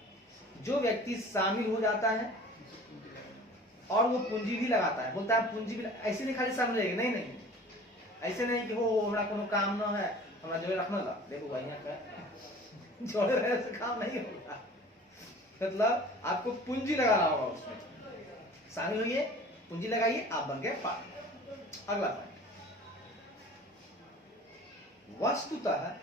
जो व्यक्ति शामिल हो जाता है और वो पूंजी भी लगाता है, बोलता है पूंजी भी, ऐसे नहीं खाली शामिल रहेगी, नहीं नहीं, ऐसे नहीं कि हो हमरा कोनो काम न है, हमरा जोड़े रखना ला, देखो भाई यहाँ का जोड़े रहने से काम नहीं होगा। मतलब आपको पूंजी लगाना होगा, उसमें शामिल होइए, पूंजी लगाइए, आप बन गए पार्टनर। अगला पॉइंट, वस्तुतः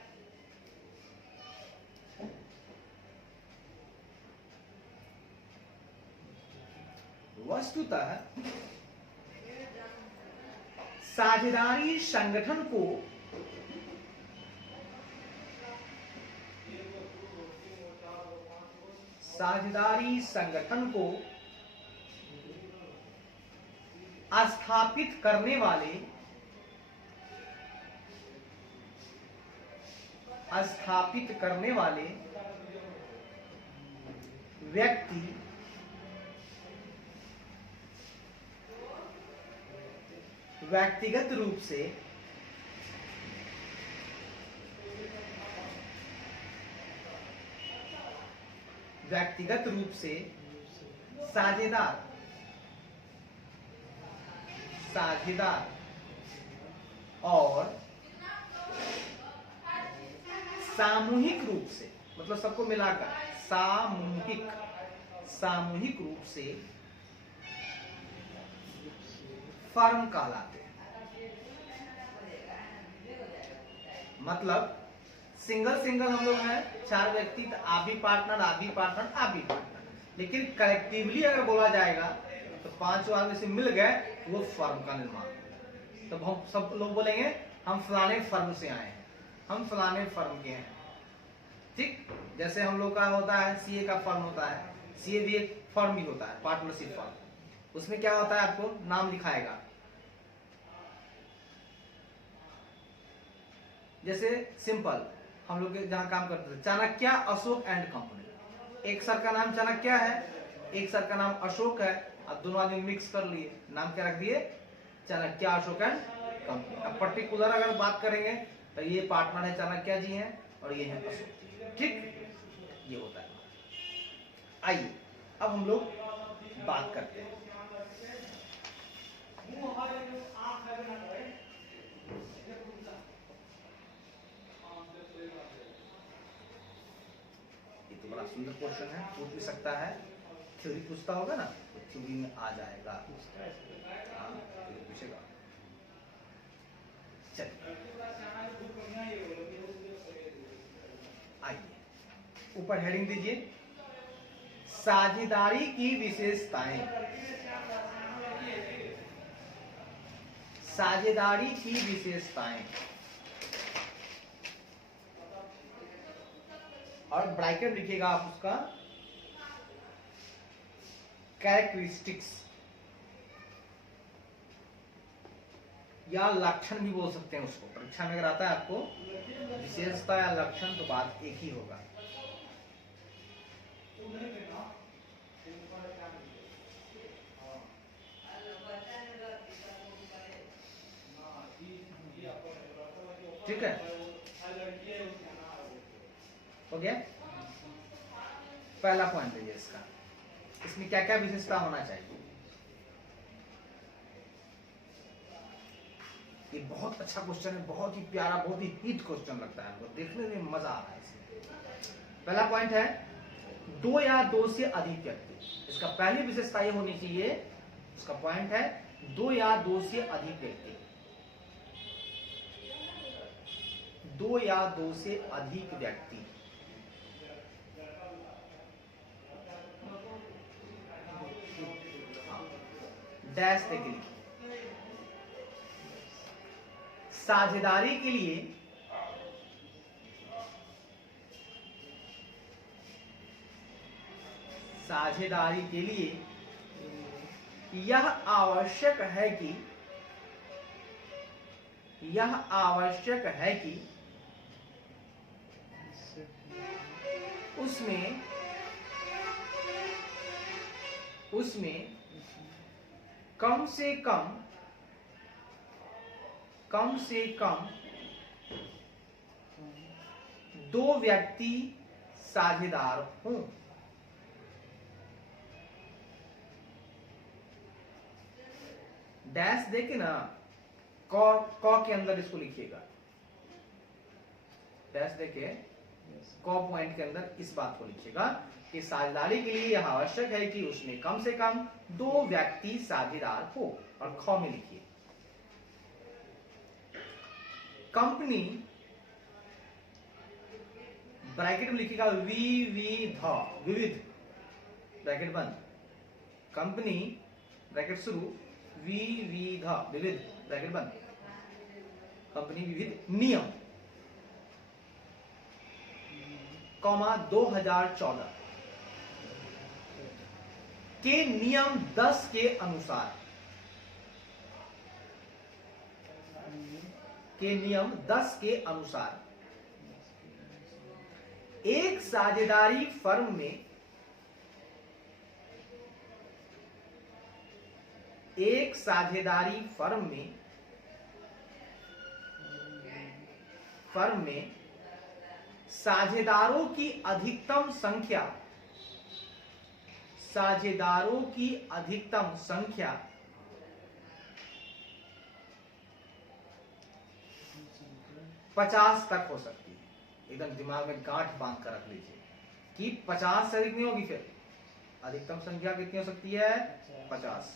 साझेदारी संगठन को स्थापित करने वाले व्यक्ति व्यक्तिगत रूप से साझेदार और सामूहिक रूप से, मतलब सबको मिलाकर सामूहिक रूप से फर्म कहलाते हैं। मतलब सिंगल हम लोग हैं 4 व्यक्ति, तो आप भी पार्टनर, आप भी पार्टनर, आप भी पार्टनर, लेकिन कलेक्टिवली अगर बोला जाएगा तो 5 आदमी से मिल गए वो फर्म का निर्माण। तब हम सब लोग बोलेंगे हम फलाने फर्म से आए हैं, हम फलाने फर्म के हैं। ठीक, जैसे हम लोग का होता है सीए का फर्म होता है, सीए भी एक फर्म ही होता है, पार्टनरशिप फर्म। उसमें क्या होता है, आपको नाम लिखाएगा, जैसे सिंपल हम लोग जहां काम करते थे, चाणक्य अशोक एंड कंपनी। एक सर का नाम चाणक्य है, एक सर का नाम अशोक है, अब दोनों आदमी मिक्स कर लिए, नाम क्या रख दिए, चाणक्य अशोक एंड कंपनी। अब पर्टिकुलर अगर बात करेंगे तो ये पार्टनर है चाणक्य जी हैं और ये है अशोक जी। ठीक, ये होता है। आइए अब हम लोग बात करते हैं, ये तो बड़ा सुंदर क्वेश्चन है, पूछ भी सकता है, थ्योरी पूछता होगा ना तो थ्योरी में आ जाएगा। हाँ, पूछेगा। चलिए आइए, ऊपर हेडिंग दीजिए, साझेदारी की विशेषताएं। साझेदारी की विशेषताएं, और ब्रैकेट लिखिएगा आप उसका, कैरेक्टरिस्टिक्स या लक्षण भी बोल सकते हैं उसको। परीक्षा में अगर आता है आपको विशेषता या लक्षण तो बात एक ही होगा। ठीक है, हो गया। पहला पॉइंट है इसका, इसमें क्या क्या विशेषता होना चाहिए। ये बहुत अच्छा क्वेश्चन है, बहुत ही प्यारा, बहुत ही हिट क्वेश्चन लगता है हमको, देखने में मजा आ रहा है इसमें। पहला पॉइंट है 2 या 2 से अधिक व्यक्ति। इसका पहली विशेषता ये होनी चाहिए, इसका पॉइंट है 2 या 2 से अधिक व्यक्ति। 2 या 2 से अधिक व्यक्ति। डैश के लिए साझेदारी के लिए यह आवश्यक है कि उसमें उसमें कम से कम 2 व्यक्ति साझेदार हों। डैश देके ना क के अंदर इसको लिखिएगा, डैश देके क पॉइंट के अंदर इस बात को लिखिएगा कि साझेदारी के लिए यह आवश्यक है कि उसमें कम से कम 2 व्यक्ति साझेदार हो, और ख में लिखिए कंपनी, ब्रैकेट में लिखिएगा विविध, विविध ब्रैकेट बंद, कंपनी ब्रैकेट शुरू, विविध विविध ब्रैकेट बंद, कंपनी विविध नियम, कॉमा 2014 के नियम 10 के अनुसार, के नियम 10 के अनुसार एक साझेदारी फर्म में साझेदारों की अधिकतम संख्या 50 तक हो सकती है। एकदम दिमाग में गांठ बांध कर रख लीजिए कि 50 से अधिक नहीं होगी। फिर अधिकतम संख्या कितनी हो सकती है? 50।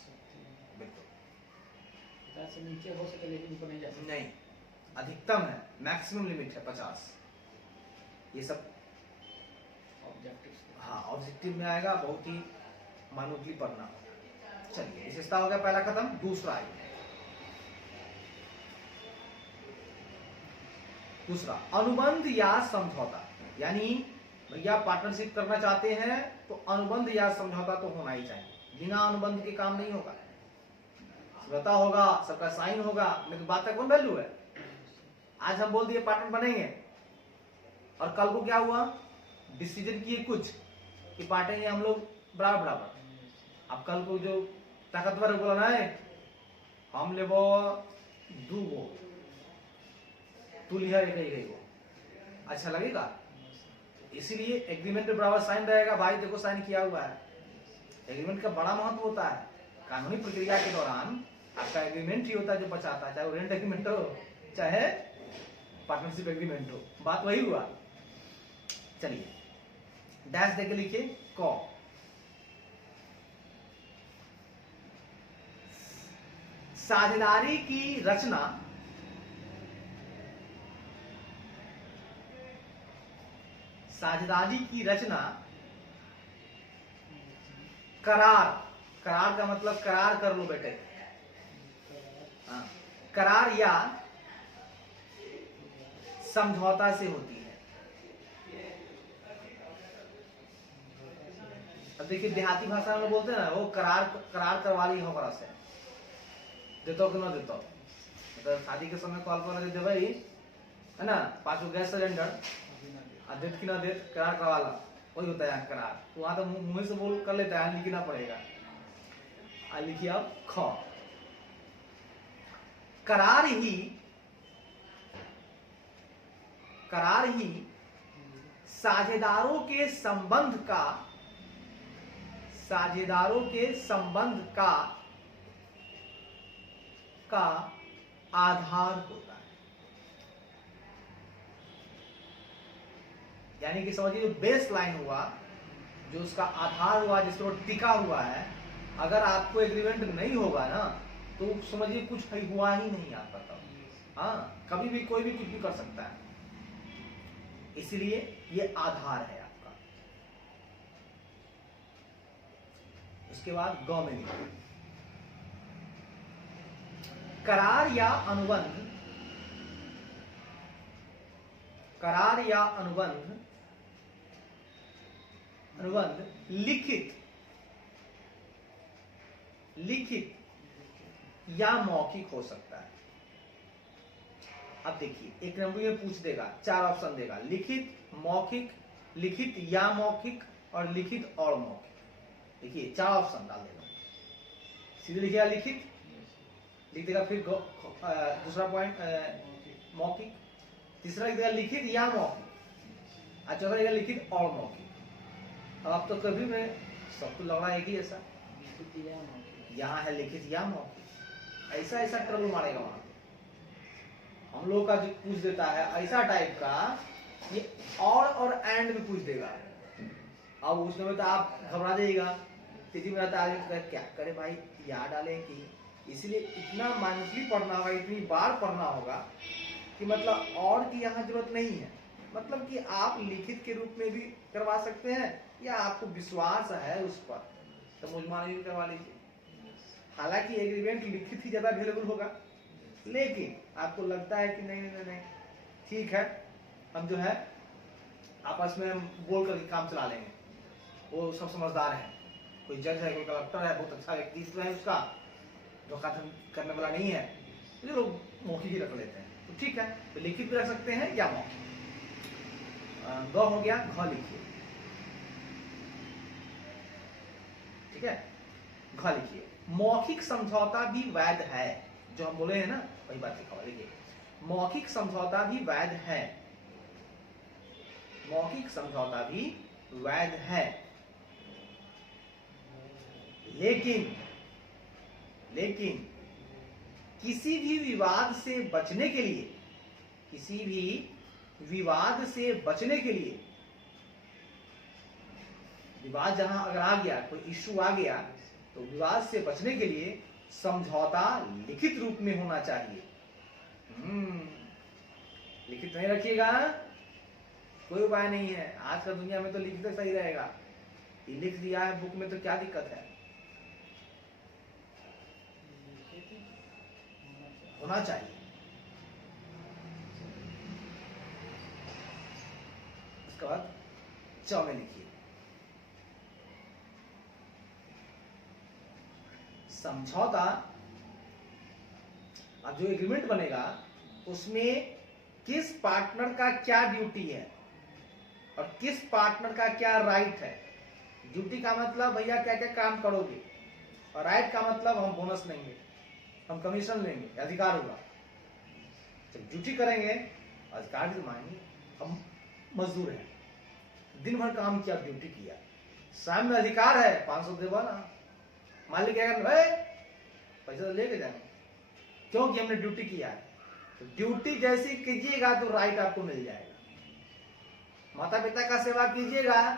बिल्कुल 50 से नीचे हो सके लेकिन ऊपर नहीं जा सकते। नहीं, अधिकतम है, मैक्सिमम लिमिट है 50। ये सब ऑब्जेक्टिव, हाँ ऑब्जेक्टिव में आएगा, बहुत ही माइन्यूटली पढ़ना। चलिए विशेषता हो गया पहला खत्म। दूसरा आइए, दूसरा अनुबंध या समझौता, यानी भैया पार्टनरशिप करना चाहते हैं तो अनुबंध या समझौता तो होना ही चाहिए। बिना अनुबंध के काम नहीं होगा। समझौता होगा, सबका साइन होगा, लेकिन बात का कौन वैल्यू है? आज हम बोल दिए पार्टनर बनेंगे और कल को क्या हुआ, डिसीजन किए कुछ कि बांटेंगे हम लोग बराबर बराबर। अब कल को जो ताकतवर बोला ना है हम लेबो 2 गो, तू लिया एक गो, अच्छा लगेगा? इसीलिए एग्रीमेंट पे बराबर साइन रहेगा। भाई देखो साइन किया हुआ है। एग्रीमेंट का बड़ा महत्व होता है। कानूनी प्रक्रिया के दौरान आपका एग्रीमेंट ही होता है जो बचाता है, चाहे वो रेंट एग्रीमेंट हो चाहे पार्टनरशिप एग्रीमेंट हो, बात वही हुआ। चलिए डैश देके लिखिए क, साझेदारी की रचना करार, करार का मतलब करार कर लो बेटे, हाँ, करार या समझौता से होती है। अब देखिए देहाती भाषा में बोलते हैं ना, वो करार करवा ली हो से, देता कि ना देता, मतलब शादी के समय कॉल पर दे भाई है ना 5 गैस सिलेंडर, देत कि ना देत करार करवा ला, वही होता है करार। तो वहां तो मुंह से बोल कर लेता है, लिखना पड़ेगा। लिखिए आप ख, करार ही साझेदारों के संबंध का आधार होता है। यानी कि समझिए जो बेस लाइन हुआ, जो उसका आधार हुआ, जिस पर टिका हुआ है, अगर आपको एग्रीमेंट नहीं होगा ना तो समझिए कुछ हुआ ही नहीं आपका तब। हाँ, कभी भी कोई भी कुछ भी कर सकता है। इसलिए ये आधार है आपका। उसके बाद ग में लिखिए करार या अनुबंध लिखित या मौखिक हो सकता है। अब देखिए एक नंबर में पूछ देगा, 4 ऑप्शन देगा, लिखित, मौखिक, लिखित या मौखिक और लिखित और मौखिक। देखिए 4 ऑप्शन डाल देगा, सीधे लिखेगा लिखित, लिख देगा, फिर दूसरा पॉइंट मौखिक, तीसरा लिख देगा लिखित या मौखिक, और चौथा लिखेगा लिखित और मौखिक। अब तो कभी में सबको लग रहा है कि ऐसा यहाँ है लिखित या मौखिक, ऐसा ऐसा ट्रबल मारेगा वहां पे। हम लोग का जो पूछ देता है ऐसा टाइप का, ये और एंड में पूछ देगा। अब उस समय तो आप घबरा जाइएगा, तेजी में रहता है, क्या करे भाई, या डालें कि, इसलिए इतना माइनसली पढ़ना होगा, इतनी बार पढ़ना होगा कि मतलब और की यहाँ जरूरत नहीं है। मतलब कि आप लिखित के रूप में भी करवा सकते हैं, या आपको विश्वास है उस पर तो मुझमानी भी करवा लीजिए। हालांकि एग्रीमेंट लिखित ही ज्यादा अवेलेबल होगा, लेकिन आपको लगता है कि नहीं नहीं नहीं ठीक है, हम जो है आपस में बोल करके काम चला लेंगे, वो सब समझदार है, कोई जज है, कोई कलेक्टर है, बहुत अच्छा व्यक्तित्व है उसका, धोखाधड़ी करने वाला नहीं है, तो लोग मौखिक ही रख लेते हैं। तो ठीक है, तो लिखित भी रख सकते हैं या मौखिक। ग हो गया, घ लिखिए, ठीक है, घ लिखिए। मौखिक समझौता भी वैध है, जो हम बोले हैं ना वही बात लिखा हुआ। देखिए मौखिक समझौता भी वैध है, मौखिक समझौता भी वैध है, लेकिन किसी भी विवाद से बचने के लिए, किसी भी विवाद से बचने के लिए, विवाद जहां अगर आ गया, कोई इश्यू आ गया, तो विवाद से बचने के लिए समझौता लिखित रूप में होना चाहिए। लिखित नहीं रखिएगा कोई उपाय नहीं है। आज का दुनिया में तो लिखित सही रहेगा, ये लिख दिया है बुक में तो क्या दिक्कत है, होना चाहिए। उसके बाद च में लिखिए, समझौता। अब जो एग्रीमेंट बनेगा उसमें किस पार्टनर का क्या ड्यूटी है और किस पार्टनर का क्या राइट है। ड्यूटी का मतलब भैया क्या क्या काम करोगे, और राइट का मतलब हम बोनस लेंगे, हम कमीशन लेंगे, अधिकार होगा। जब ड्यूटी करेंगे अधिकार भी मांगेंगे। हम मजदूर हैं, दिन भर काम किया, ड्यूटी किया, शाम में अधिकार है 500 देवा ना, मालिक कहेगा पैसा तो लेके जाएंगे, क्योंकि हमने ड्यूटी किया है। तो ड्यूटी जैसी कीजिएगा तो राइट आपको मिल जाएगा। माता पिता का सेवा कीजिएगा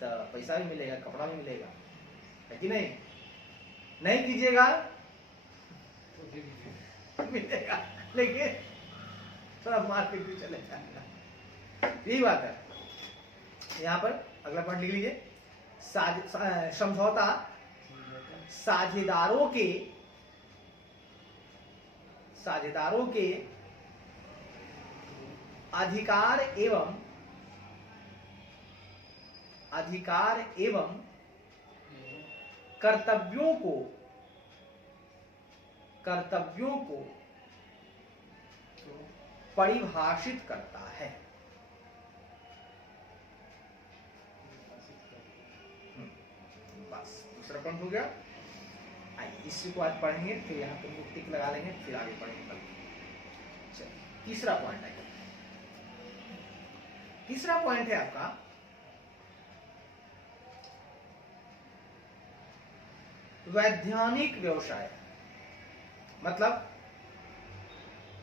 तो पैसा भी मिलेगा, कपड़ा भी मिलेगा, है कि नहीं? नहीं कीजिएगा मिलेगा लेकिन थोड़ा मार्केट भी चले जाएगा। यही बात है। यहाँ पर अगला पॉइंट लिख लीजिए, समझौता साझेदारों के अधिकार एवं कर्तव्यों को परिभाषित करता है। बस दूसरा पॉइंट हो गया। आइए इसी को आज पढ़ेंगे, फिर यहाँ पे टिक लगा लेंगे, फिर आगे पढ़ेंगे कल। चलिए तीसरा पॉइंट है, तीसरा पॉइंट है आपका वैधानिक व्यवसाय। मतलब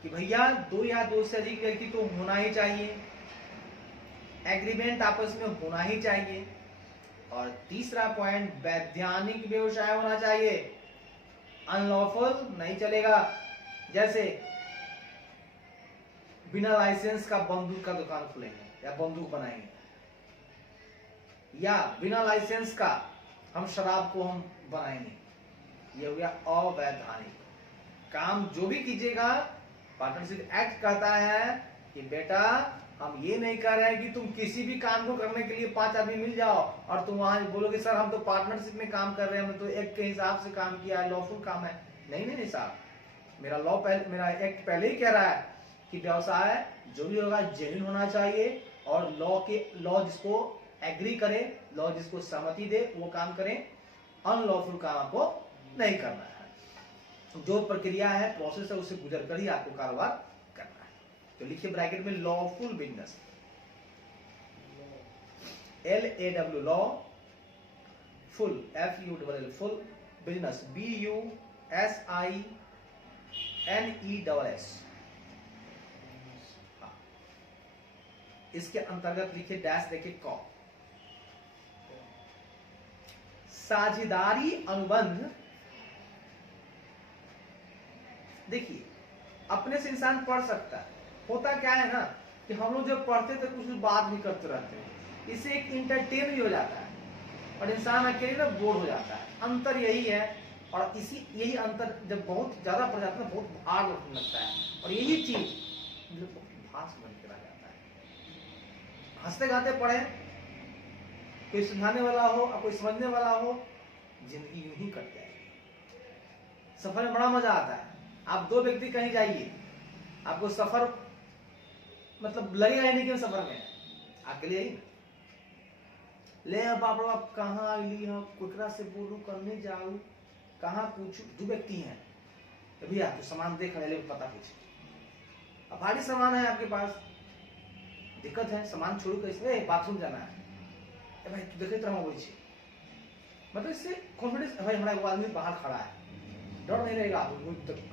कि भैया 2 या 2 से अधिक व्यक्ति तो होना ही चाहिए, एग्रीमेंट आपस में होना ही चाहिए, और तीसरा पॉइंट वैधानिक व्यवसाय होना चाहिए, अनलॉफुल नहीं चलेगा। जैसे बिना लाइसेंस का बंदूक का दुकान खोलेंगे या बंदूक बनाएंगे, या बिना लाइसेंस का हम शराब को हम बनाएंगे, ये हो गया अवैधानिक काम। जो भी कीजिएगा, पार्टनरशिप एक्ट कहता है कि बेटा हम ये नहीं कह रहे हैं कि तुम किसी भी काम को करने के लिए 5 आदमी मिल जाओ और तुम वहां बोलोगे सर हम तो पार्टनरशिप में काम कर रहे हैं, हमने तो एक्ट के हिसाब से काम किया है, लॉफुल काम है। नहीं नहीं नहीं साहब, मेरा एक्ट पहले ही कह रहा है कि व्यवसाय जो भी होगा जेन्युइन होना चाहिए, और लॉ जिसको एग्री करे, लॉ जिसको सहमति दे वो काम करें। अनलॉफुल काम आपको नहीं करना है। जो प्रक्रिया है, प्रोसेस है, उसे गुजर कर ही आपको कारोबार करना है। तो लिखिए ब्रैकेट में lawful business, LAW law, full FULL full, business BUSINESS। इसके अंतर्गत लिखिए डैश देखिए कॉ, साझेदारी अनुबंध। देखिए अपने से इंसान पढ़ सकता है, होता क्या है ना कि हम लोग जब पढ़ते तो कुछ बात भी करते रहते हैं, इससे एक इंटरटेन भी हो जाता है और इंसान अकेले ना बोर हो जाता है। अंतर यही है, और यही अंतर जब बहुत ज्यादा पड़ जाता है बहुत भार लगता है, और यही चीज भास बन के रह जाता है। हंसते गाते पढ़े, कोई समझाने वाला हो और कोई समझने वाला हो, जिंदगी यूं ही कट जाएगी। सफर में बड़ा मजा आता है। आप दो व्यक्ति कहीं जाइए, आपको सफर मतलब लगेगा ही नहीं कि सफर में अकेले ही ले बाप रे बाप कहाँ ली हम कुकरा से बोलू करने जाऊ कहाँ पूछू। दो व्यक्ति हैं तो भैया तो सामान देख रहे पता पूछ, अब भारी सामान है आपके पास, दिक्कत है, सामान छोड़ू कैसे, बाथरूम जाना है, भाई तू देखे तरह बोल, मतलब इससे कॉन्फिडेंस, भाई हमारा एक आदमी बाहर खड़ा है, डर नहीं रहेगा,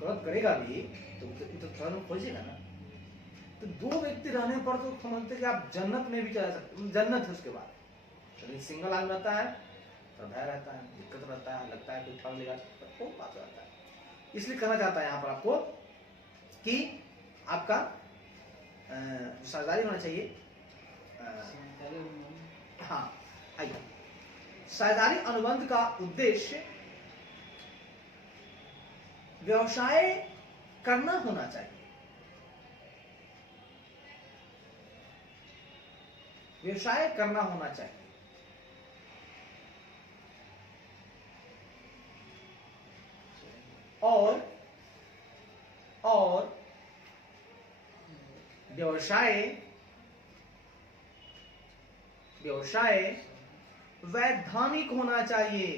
गलत करेगा भी तो तुरंत खोजेगा ना। तो दो व्यक्ति रहने पर तो समझते कि आप जन्नत में भी चला सकते, जन्नत है। उसके बाद लेकिन सिंगल आदमी रहता है तो भय रहता है, दिक्कत रहता है, लगता है कोई ठग लेगा, तो बात रहता है। इसलिए कहना चाहता है यहाँ पर आपको कि आपका साझेदारी होना चाहिए। हाँ आइए, साझेदारी अनुबंध का उद्देश्य व्यवसाय करना होना चाहिए। व्यवसाय करना होना चाहिए और व्यवसाय वैधानिक होना चाहिए।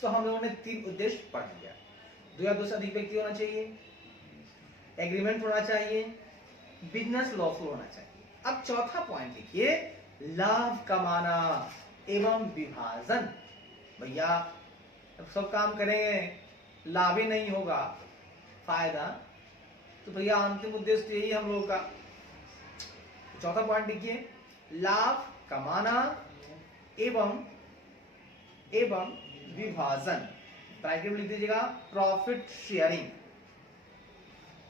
तो हम लोगों ने 3 उद्देश्य पढ़ लिया। 2 या 2 से अधिक व्यक्ति होना चाहिए, एग्रीमेंट होना चाहिए, बिजनेस लॉफुल होना चाहिए। अब चौथा पॉइंट लिखिए, लाभ कमाना एवं विभाजन। भैया अब सब काम करेंगे लाभ ही नहीं होगा फायदा, तो भैया अंतिम उद्देश्य तो यही हम लोगों का। चौथा पॉइंट लिखिए, लाभ कमाना एवं विभाजन। ब्रैकेट में लिख दीजिएगा profit sharing,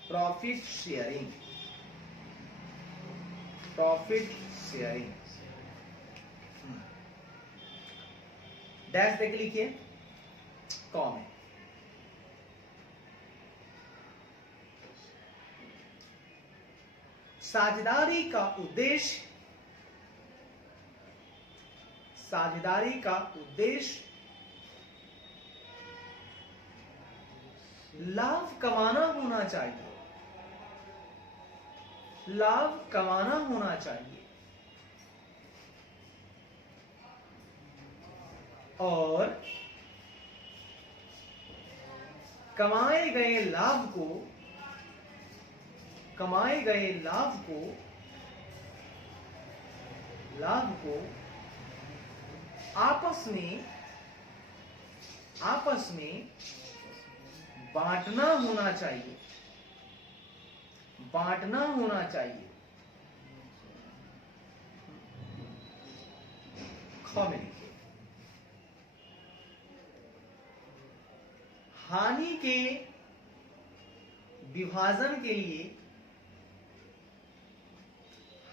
profit sharing, profit sharing. Dash देख लिखिए कॉम है। साझेदारी का उद्देश्य, साझेदारी का उद्देश्य लाभ कमाना होना चाहिए, लाभ कमाना होना चाहिए और कमाए गए लाभ को आपस में बांटना होना चाहिए, बांटना होना चाहिए। ख में लिखिए, हानि के विभाजन के लिए,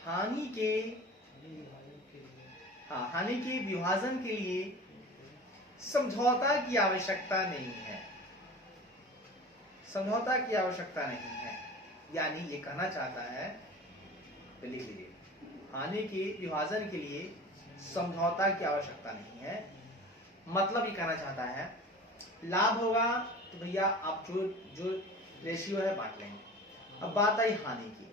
हानि के विभाजन के लिए समझौता की आवश्यकता नहीं है, समझौता की आवश्यकता नहीं है। यानी ये कहना चाहता है, तो लिख लीजिए, हानि के विभाजन के लिए समझौता की आवश्यकता नहीं है। मतलब ये कहना चाहता है लाभ होगा तो भैया आप जो रेशियो है बांट लेंगे। अब बात आई हानि की,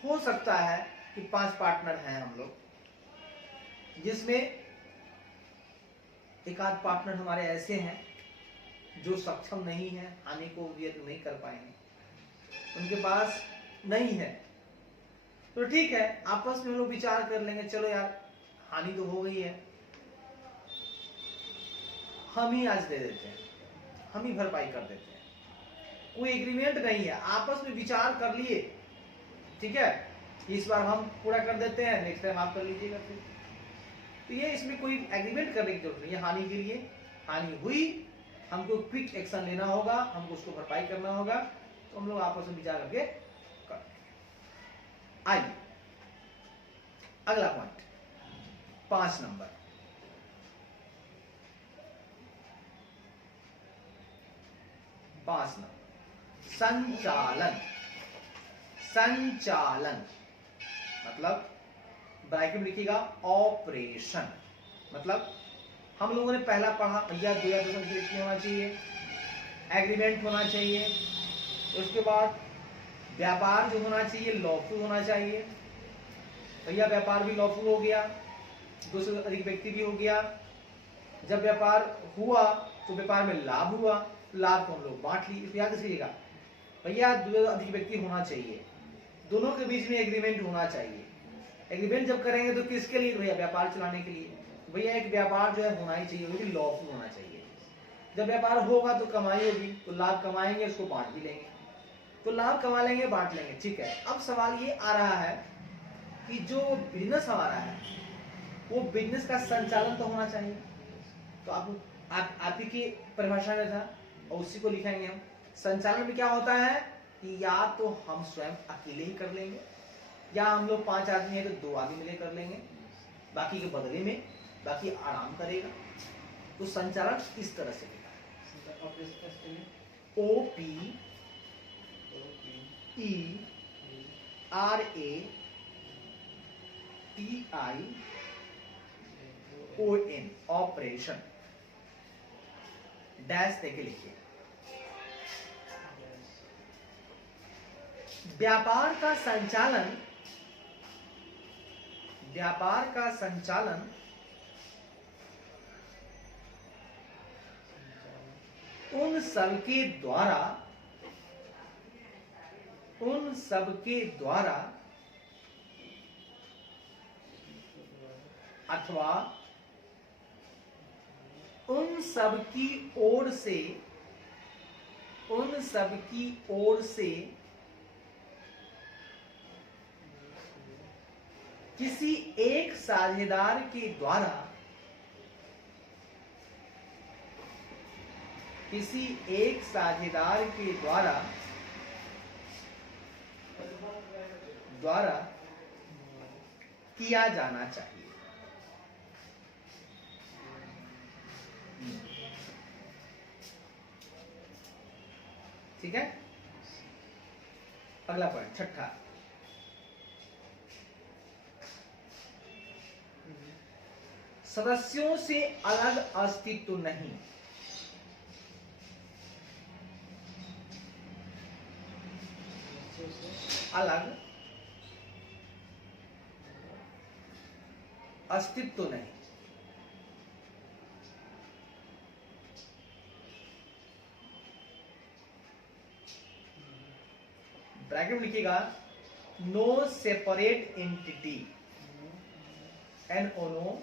हो सकता है कि 5 पार्टनर हैं हम लोग, जिसमें एक आध पार्टनर हमारे ऐसे हैं जो सक्षम नहीं है, हानि को व्यक्त नहीं कर पाएंगे, उनके पास नहीं है, तो ठीक है आपस में हम लोग विचार कर लेंगे, चलो यार हानि तो हो गई है, हम ही आज दे देते हैं, हम ही भरपाई कर देते हैं, कोई एग्रीमेंट नहीं है, आपस में विचार कर लिए, ठीक है, इस बार हम पूरा कर देते हैं, नेक्स्ट टाइम आप कर लीजिएगा फिर। तो ये इसमें कोई एग्रीमेंट करने की जरूरत नहीं है। हानि के लिए हानि हुई, हमको क्विक एक्शन लेना होगा, हमको उसको भरपाई करना होगा, तो हम लोग आपस में विचार करके कर। आइए अगला पॉइंट 5 नंबर, संचालन। संचालन मतलब ब्रैकेट में लिखिएगा ऑपरेशन, मतलब हम लोगों ने पहला पढ़ा भैया 2002 होना चाहिए, एग्रीमेंट होना चाहिए, उसके बाद व्यापार जो होना चाहिए लॉफुल होना चाहिए, भैया व्यापार भी लॉफुल हो गया, 2 से अधिक व्यक्ति भी हो गया, जब व्यापार हुआ तो व्यापार में लाभ हुआ, लाभ को हम लोग बांट ली, इसको याद रखिएगा भैया 2 से अधिक व्यक्ति होना चाहिए, दोनों के बीच में एग्रीमेंट होना चाहिए। एग्रीमेंट जब करेंगे तो किसके लिए भैया, व्यापार चलाने के लिए, भैया एक व्यापार जो है होना ही चाहिए, वो भी लॉफुल होना चाहिए, जब व्यापार होगा तो कमाई होगी, तो लाभ कमाएंगे उसको बांट भी लेंगे, तो लाभ कमा लेंगे बांट लेंगे, ठीक है। अब सवाल ये आ रहा है कि जो बिजनेस हमारा है वो बिजनेस का संचालन तो होना चाहिए, तो आप ही की परिभाषा में था और उसी को लिखेंगे हम। संचालन में क्या होता है कि या तो हम स्वयं अकेले ही कर लेंगे, या हम लोग 5 आदमी है तो 2 आदमी मिले कर लेंगे, बाकी के बदले में बाकी आराम करेगा, तो संचालन इस तरह से लिखा है OPERATION, ऑपरेशन, डैश देके लिखिए। व्यापार का संचालन, व्यापार का संचालन उन सबके द्वारा अथवा उन सबकी ओर से किसी एक साझेदार के द्वारा, किसी एक साझेदार के द्वारा किया जाना चाहिए। ठीक है, अगला पॉइंट 6, सदस्यों से अलग अस्तित्व नहीं। अलग अस्तित्व नहीं, ब्रैकेट में लिखिएगा no separate entity, no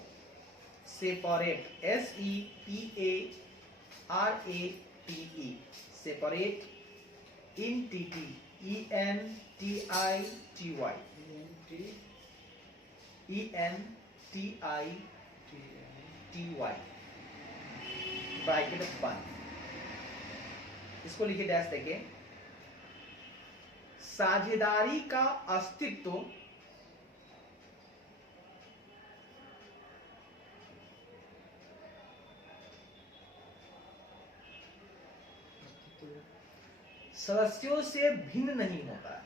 separate, SEPARATE, separate entity, ENTITY, bracket बंद, इसको लिखिए डैश देके। साझेदारी का अस्तित्व सदस्यों से भिन्न नहीं होता है।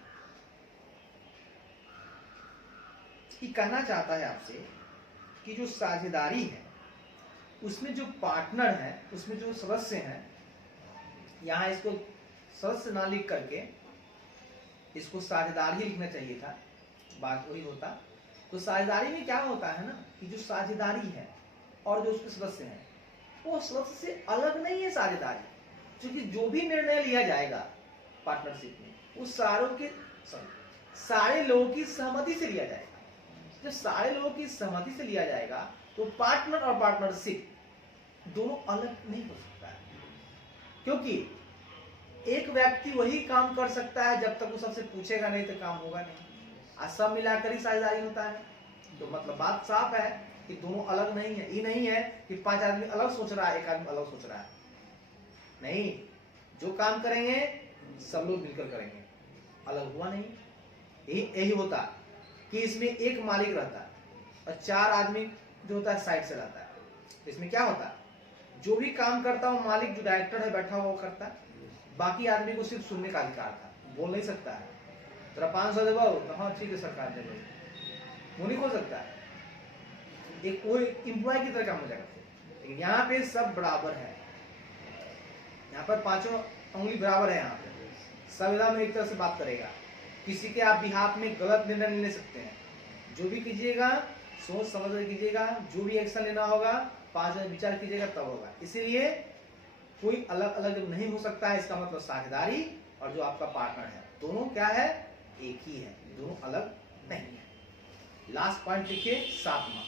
ये कहना चाहता है आपसे कि जो साझेदारी है उसमें जो पार्टनर है, उसमें जो सदस्य हैं, यहाँ इसको सदस्य ना लिख करके इसको साझेदार ही लिखना चाहिए था, बात वही होता। तो साझेदारी में क्या होता है ना कि जो साझेदारी है और जो उसके सदस्य हैं वो सदस्य से अलग नहीं है साझेदारी, क्योंकि जो भी निर्णय लिया जाएगा पार्टनरशिप में वो सारे लोगों की सहमति से लिया जाएगा। जब सारे लोगों की सहमति से लिया जाएगा तो पार्टनर और पार्टनरशिप दोनों अलग नहीं हो सकता है, क्योंकि एक व्यक्ति वही काम कर सकता है जब तक वो सबसे पूछेगा नहीं तो काम होगा नहीं। आज सब मिलाकर ही साझेदारी होता है। तो मतलब बात साफ है कि दोनों अलग नहीं है। ये नहीं है कि 5 आदमी अलग सोच रहा है, एक आदमी अलग सोच रहा है, नहीं। जो काम करेंगे सब लोग मिलकर करेंगे, अलग हुआ नहीं। यही होता कि इसमें एक मालिक रहता है और 4 आदमी जो होता है साइड से रहता है। तो इसमें क्या होता है, जो भी काम करता है मालिक जो डायरेक्टर है बैठा हुआ वो करता है, बाकी आदमी को सिर्फ सुनने का अधिकार था, बोल नहीं सकता है। तेरा 500 दे तो हाँ ठीक है सरकार दे दो, वो नहीं खोल सकता है। एक वो एम्प्लॉय की तरह काम हो जाएगा। लेकिन यहाँ पे सब बराबर है, यहाँ पर 5 उंगली बराबर है। यहाँ पे संविधान में एक तरह से बात करेगा, किसी के आप बिहाफ में गलत निर्णय नहीं ले सकते हैं। जो भी कीजिएगा सोच समझ कर कीजिएगा, जो भी एक्शन लेना होगा 5 जन विचार कीजिएगा तब होगा। इसीलिए कोई अलग अलग जब नहीं हो सकता है, इसका मतलब साझेदारी और जो आपका पार्टनर है दोनों क्या है, एक ही है, दोनों अलग नहीं है। लास्ट पॉइंट लिखिए 7वां,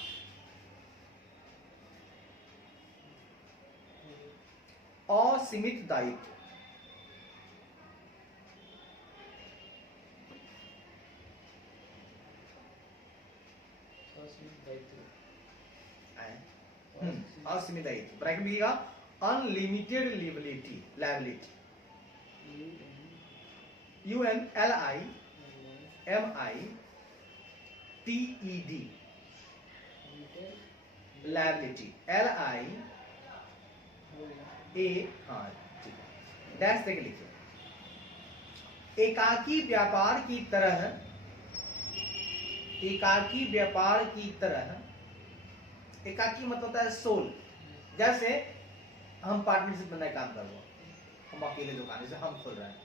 असीमित दायित्व। असीमित दायित्व ब्रैकेट में लिखिएगा unlimited liability, UNLIMITED liability, dash देके लिखिए। एकाकी व्यापार की तरह, एकाकी व्यापार की तरह, एकाकी मतलब होता है सोल। जैसे हम पार्टनरशिप में नया काम कर रहे हैं, हम अकेले दुकान जैसे हम खोल रहे हैं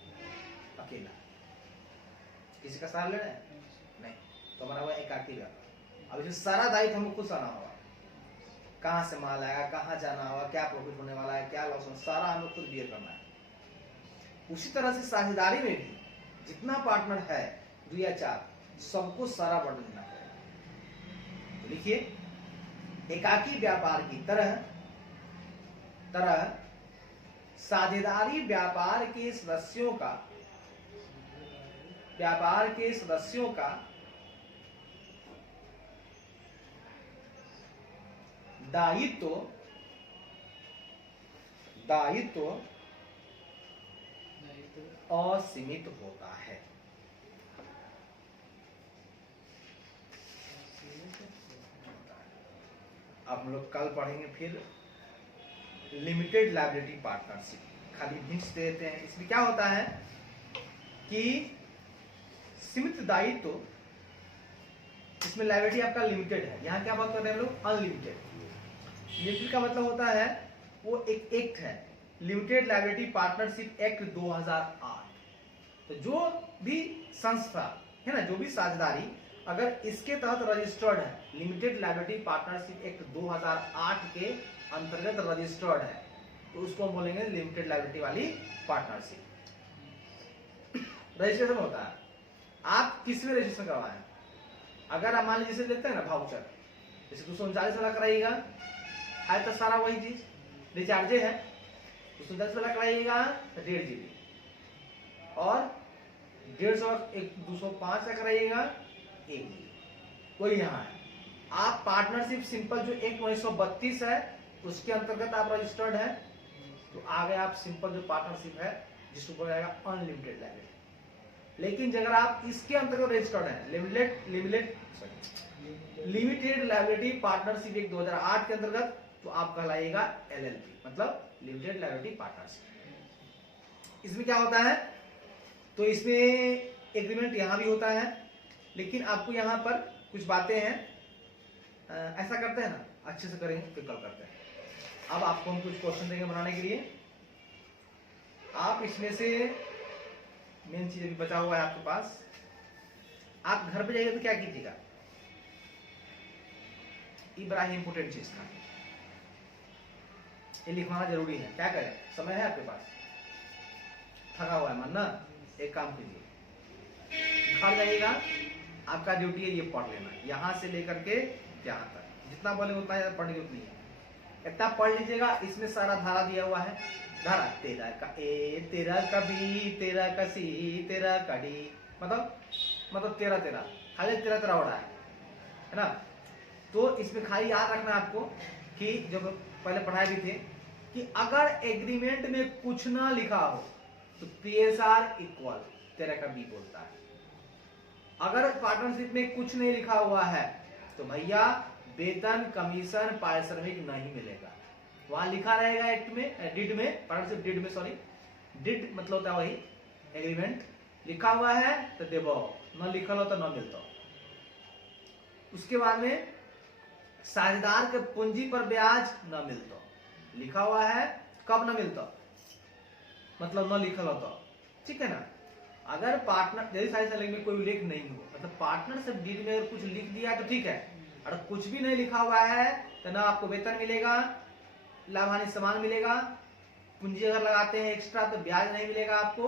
अकेला, किसी का सहारा ले रहे हैं नहीं, तो हमारा हुआ एकाकी व्यापार। अब इसे सारा दायित्व हमको खुद सहना होगा, कहाँ से माल आएगा, कहाँ जाना होगा, क्या प्रॉफिट होने वाला है, क्या लॉस होना, सारा हमें खुद बियर करना है। उसी तरह से साझेदारी में भी जितना पार्टनर है 2 या 4 सबको सारा बर्डन देना पड़ेगा। तो लिखिए एकाकी व्यापार की तरह साझेदारी व्यापार के सदस्यों का दायित्व असीमित होता है। अब हम लोग कल पढ़ेंगे फिर लिमिटेड लायबिलिटी पार्टनरशिप। खाली हिंट्स दे देते हैं। इसमें क्या होता है कि सीमित दायित्व, इसमें लायबिलिटी आपका लिमिटेड है। यहाँ क्या बात कर रहे हैं हम लोग, अनलिमिटेड। लिमिटेड का मतलब होता है वो एक एक्ट है, लिमिटेड लायबिलिटी पार्टनरशिप एक्ट 2008। तो जो भी संस्था है ना, जो भी साझेदारी अगर इसके तहत रजिस्टर्ड है, लिमिटेड लायबिलिटी पार्टनरशिप एक्ट 2008 के अंतर्गत रजिस्टर्ड है, तो उसको हम बोलेंगे लिमिटेड लायबिलिटी वाली पार्टनरशिप। रजिस्ट्रेशन होता है, आप किस में रजिस्ट्रेशन करवाएं। अगर आप मान लीजिए लेते हैं ना भाउचर, जैसे 239 वाला कराइएगा, है तो सारा वही चीज, रिचार्जे है 210 वाला कराइएगा 1.5 GB, और 205 का कराइएगा 1 GB, वही यहाँ है। आप पार्टनरशिप सिंपल जो एक्ट 1932 है उसके अंतर्गत आप रजिस्टर्ड है, तो आगे आप सिंपल जो पार्टनरशिप है जिसको बोला जाएगा अनलिमिटेड लायबिलिटी। लेकिन अगर आप इसके अंतर्गत रजिस्टर्ड है लिमिटेड लायबिलिटी पार्टनरशिप एक्ट 2008 के अंतर्गत, तो आप कहलाइएगा LLP, मतलब लिमिटेड लायबिलिटी पार्टनरशिप। इसमें क्या होता है, तो इसमें एग्रीमेंट यहाँ भी होता है, लेकिन आपको यहाँ पर कुछ बातें हैं, ऐसा करते हैं ना, अच्छे से करेंगे फिर कल करते हैं। अब आपको हम कुछ क्वेश्चन देंगे बनाने के लिए। आप इसमें से मेन चीज अभी बचा हुआ है आपके पास, आप घर पे जाइए तो क्या कीजिएगा, इब्राहिमपुटेंट चीज था, ये लिखवाना जरूरी है। क्या करें, समय है आपके पास, थका हुआ है मन ना, एक काम कीजिए, घर जाइएगा, आपका ड्यूटी है ये पढ़ लेना, यहाँ से लेकर के यहाँ तक, जितना बोले उतना ज्यादा पढ़ने की उतनी है। इतना पढ़ लीजिएगा, इसमें सारा धारा दिया हुआ है, धारा तेरा का ए, तेरा का बी, तेरा का सी, तेरा का डी, मतलब तेरा खाली तेरा हो रहा है ना। तो इसमें खाली याद रखना आपको कि जब पहले पढ़ाए भी थे कि अगर एग्रीमेंट में कुछ ना लिखा हो तो PSR इक्वल तेरा का बी बोलता है। अगर पार्टनरशिप में कुछ नहीं लिखा हुआ है तो भैया वेतन, कमीशन, पारिश्रमिक नहीं मिलेगा। वहां लिखा रहेगा एक्ट में, डिड में, पार्टनरशिप डिड में, सॉरी डिड मतलब होता है वही एग्रीमेंट, लिखा हुआ है तो देवो, न लिखल हो तो न मिलता। उसके बाद में साझेदार के पूंजी पर ब्याज न मिलता, लिखा हुआ है कब न मिलता, मतलब न लिखल होता, ठीक है ना। अगर पार्टनर यदि साझेदारी में कोई उल्लेख नहीं हो, मतलब पार्टनरशिप डीड में अगर कुछ लिख दिया तो ठीक है, अगर कुछ भी नहीं लिखा हुआ है तो ना आपको वेतन मिलेगा, लाभ हानि समान मिलेगा, पूंजी अगर लगाते हैं एक्स्ट्रा तो ब्याज नहीं मिलेगा आपको।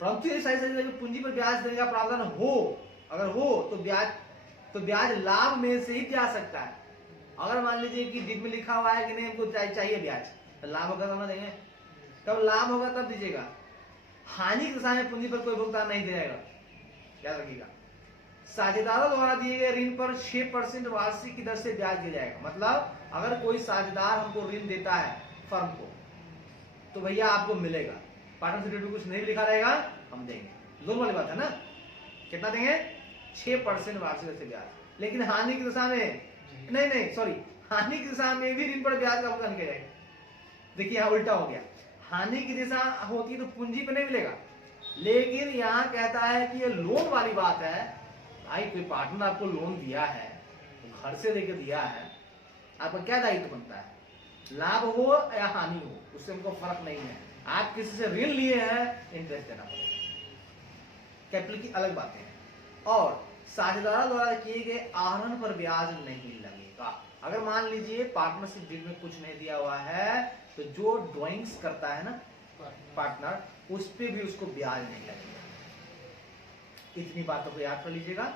परंतु यदि साझेदारी में पूंजी पर ब्याज देने का प्रावधान हो, अगर हो तो ब्याज लाभ में से ही जा सकता है। अगर मान लीजिए कि डीड में लिखा हुआ है कि नहीं हमको चाहिए ब्याज, तो लाभ होगा तो ना देंगे, तब लाभ होगा तब दीजिएगा। हानि की दशा में पूंजी पर कोई भुगतान नहीं दिया, याद रखिएगा। साझेदारों द्वारा दिए गए ऋण पर 6% वार्षिक की दर से ब्याज दिया जाएगा। मतलब अगर कोई साझेदार हमको ऋण देता है फर्म को तो भैया आपको मिलेगा, पार्टनरशिप में कुछ नहीं लिखा रहेगा, हम देंगे। दोनों वाली बात है ना, कितना देंगे, 6% वार्षिक दर से ब्याज। लेकिन हानि की दशा में नहीं सॉरी, हानि की दशा में भी ऋण पर ब्याज का भुगतान किया जाएगा। देखिए यहाँ उल्टा हो गया, हानि की दिशा होती तो पूंजी पे नहीं मिलेगा, लेकिन यहाँ कहता है कि ये लोन वाली बात है। भाई कोई पार्टनर आपको लोन दिया है, तो घर से लेकर दिया है, आपका क्या दायित्व बनता है, लाभ हो या हानि हो उससे हमको फर्क नहीं है। आप किसी से ऋण लिए हैं, इंटरेस्ट देना पड़ेगा, कैपिटल की अलग बातें हैं। और साझेदारों द्वारा किए गए आहरण पर ब्याज नहीं लगेगा। अगर मान लीजिए पार्टनरशिप डीड में कुछ नहीं दिया हुआ है तो जो ड्राइंग्स करता है ना पार्टनर, उस पे भी उसको ब्याज नहीं लगेगा। इतनी बातों को याद कर लीजिएगा,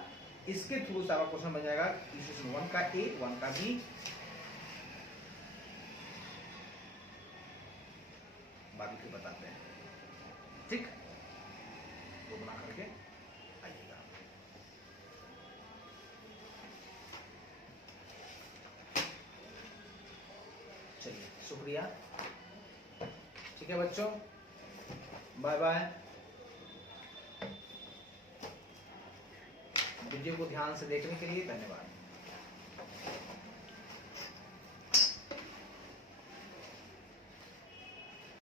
इसके थ्रू सारा क्वेश्चन बन जाएगा। इक्वेशन 1 का ए, 1 का बी, बाकी फिर बताते हैं, ठीक। तो बना करके आइएगा। चलिए शुक्रिया, ठीक है बच्चों, बाय बाय। वीडियो को ध्यान से देखने के लिए धन्यवाद।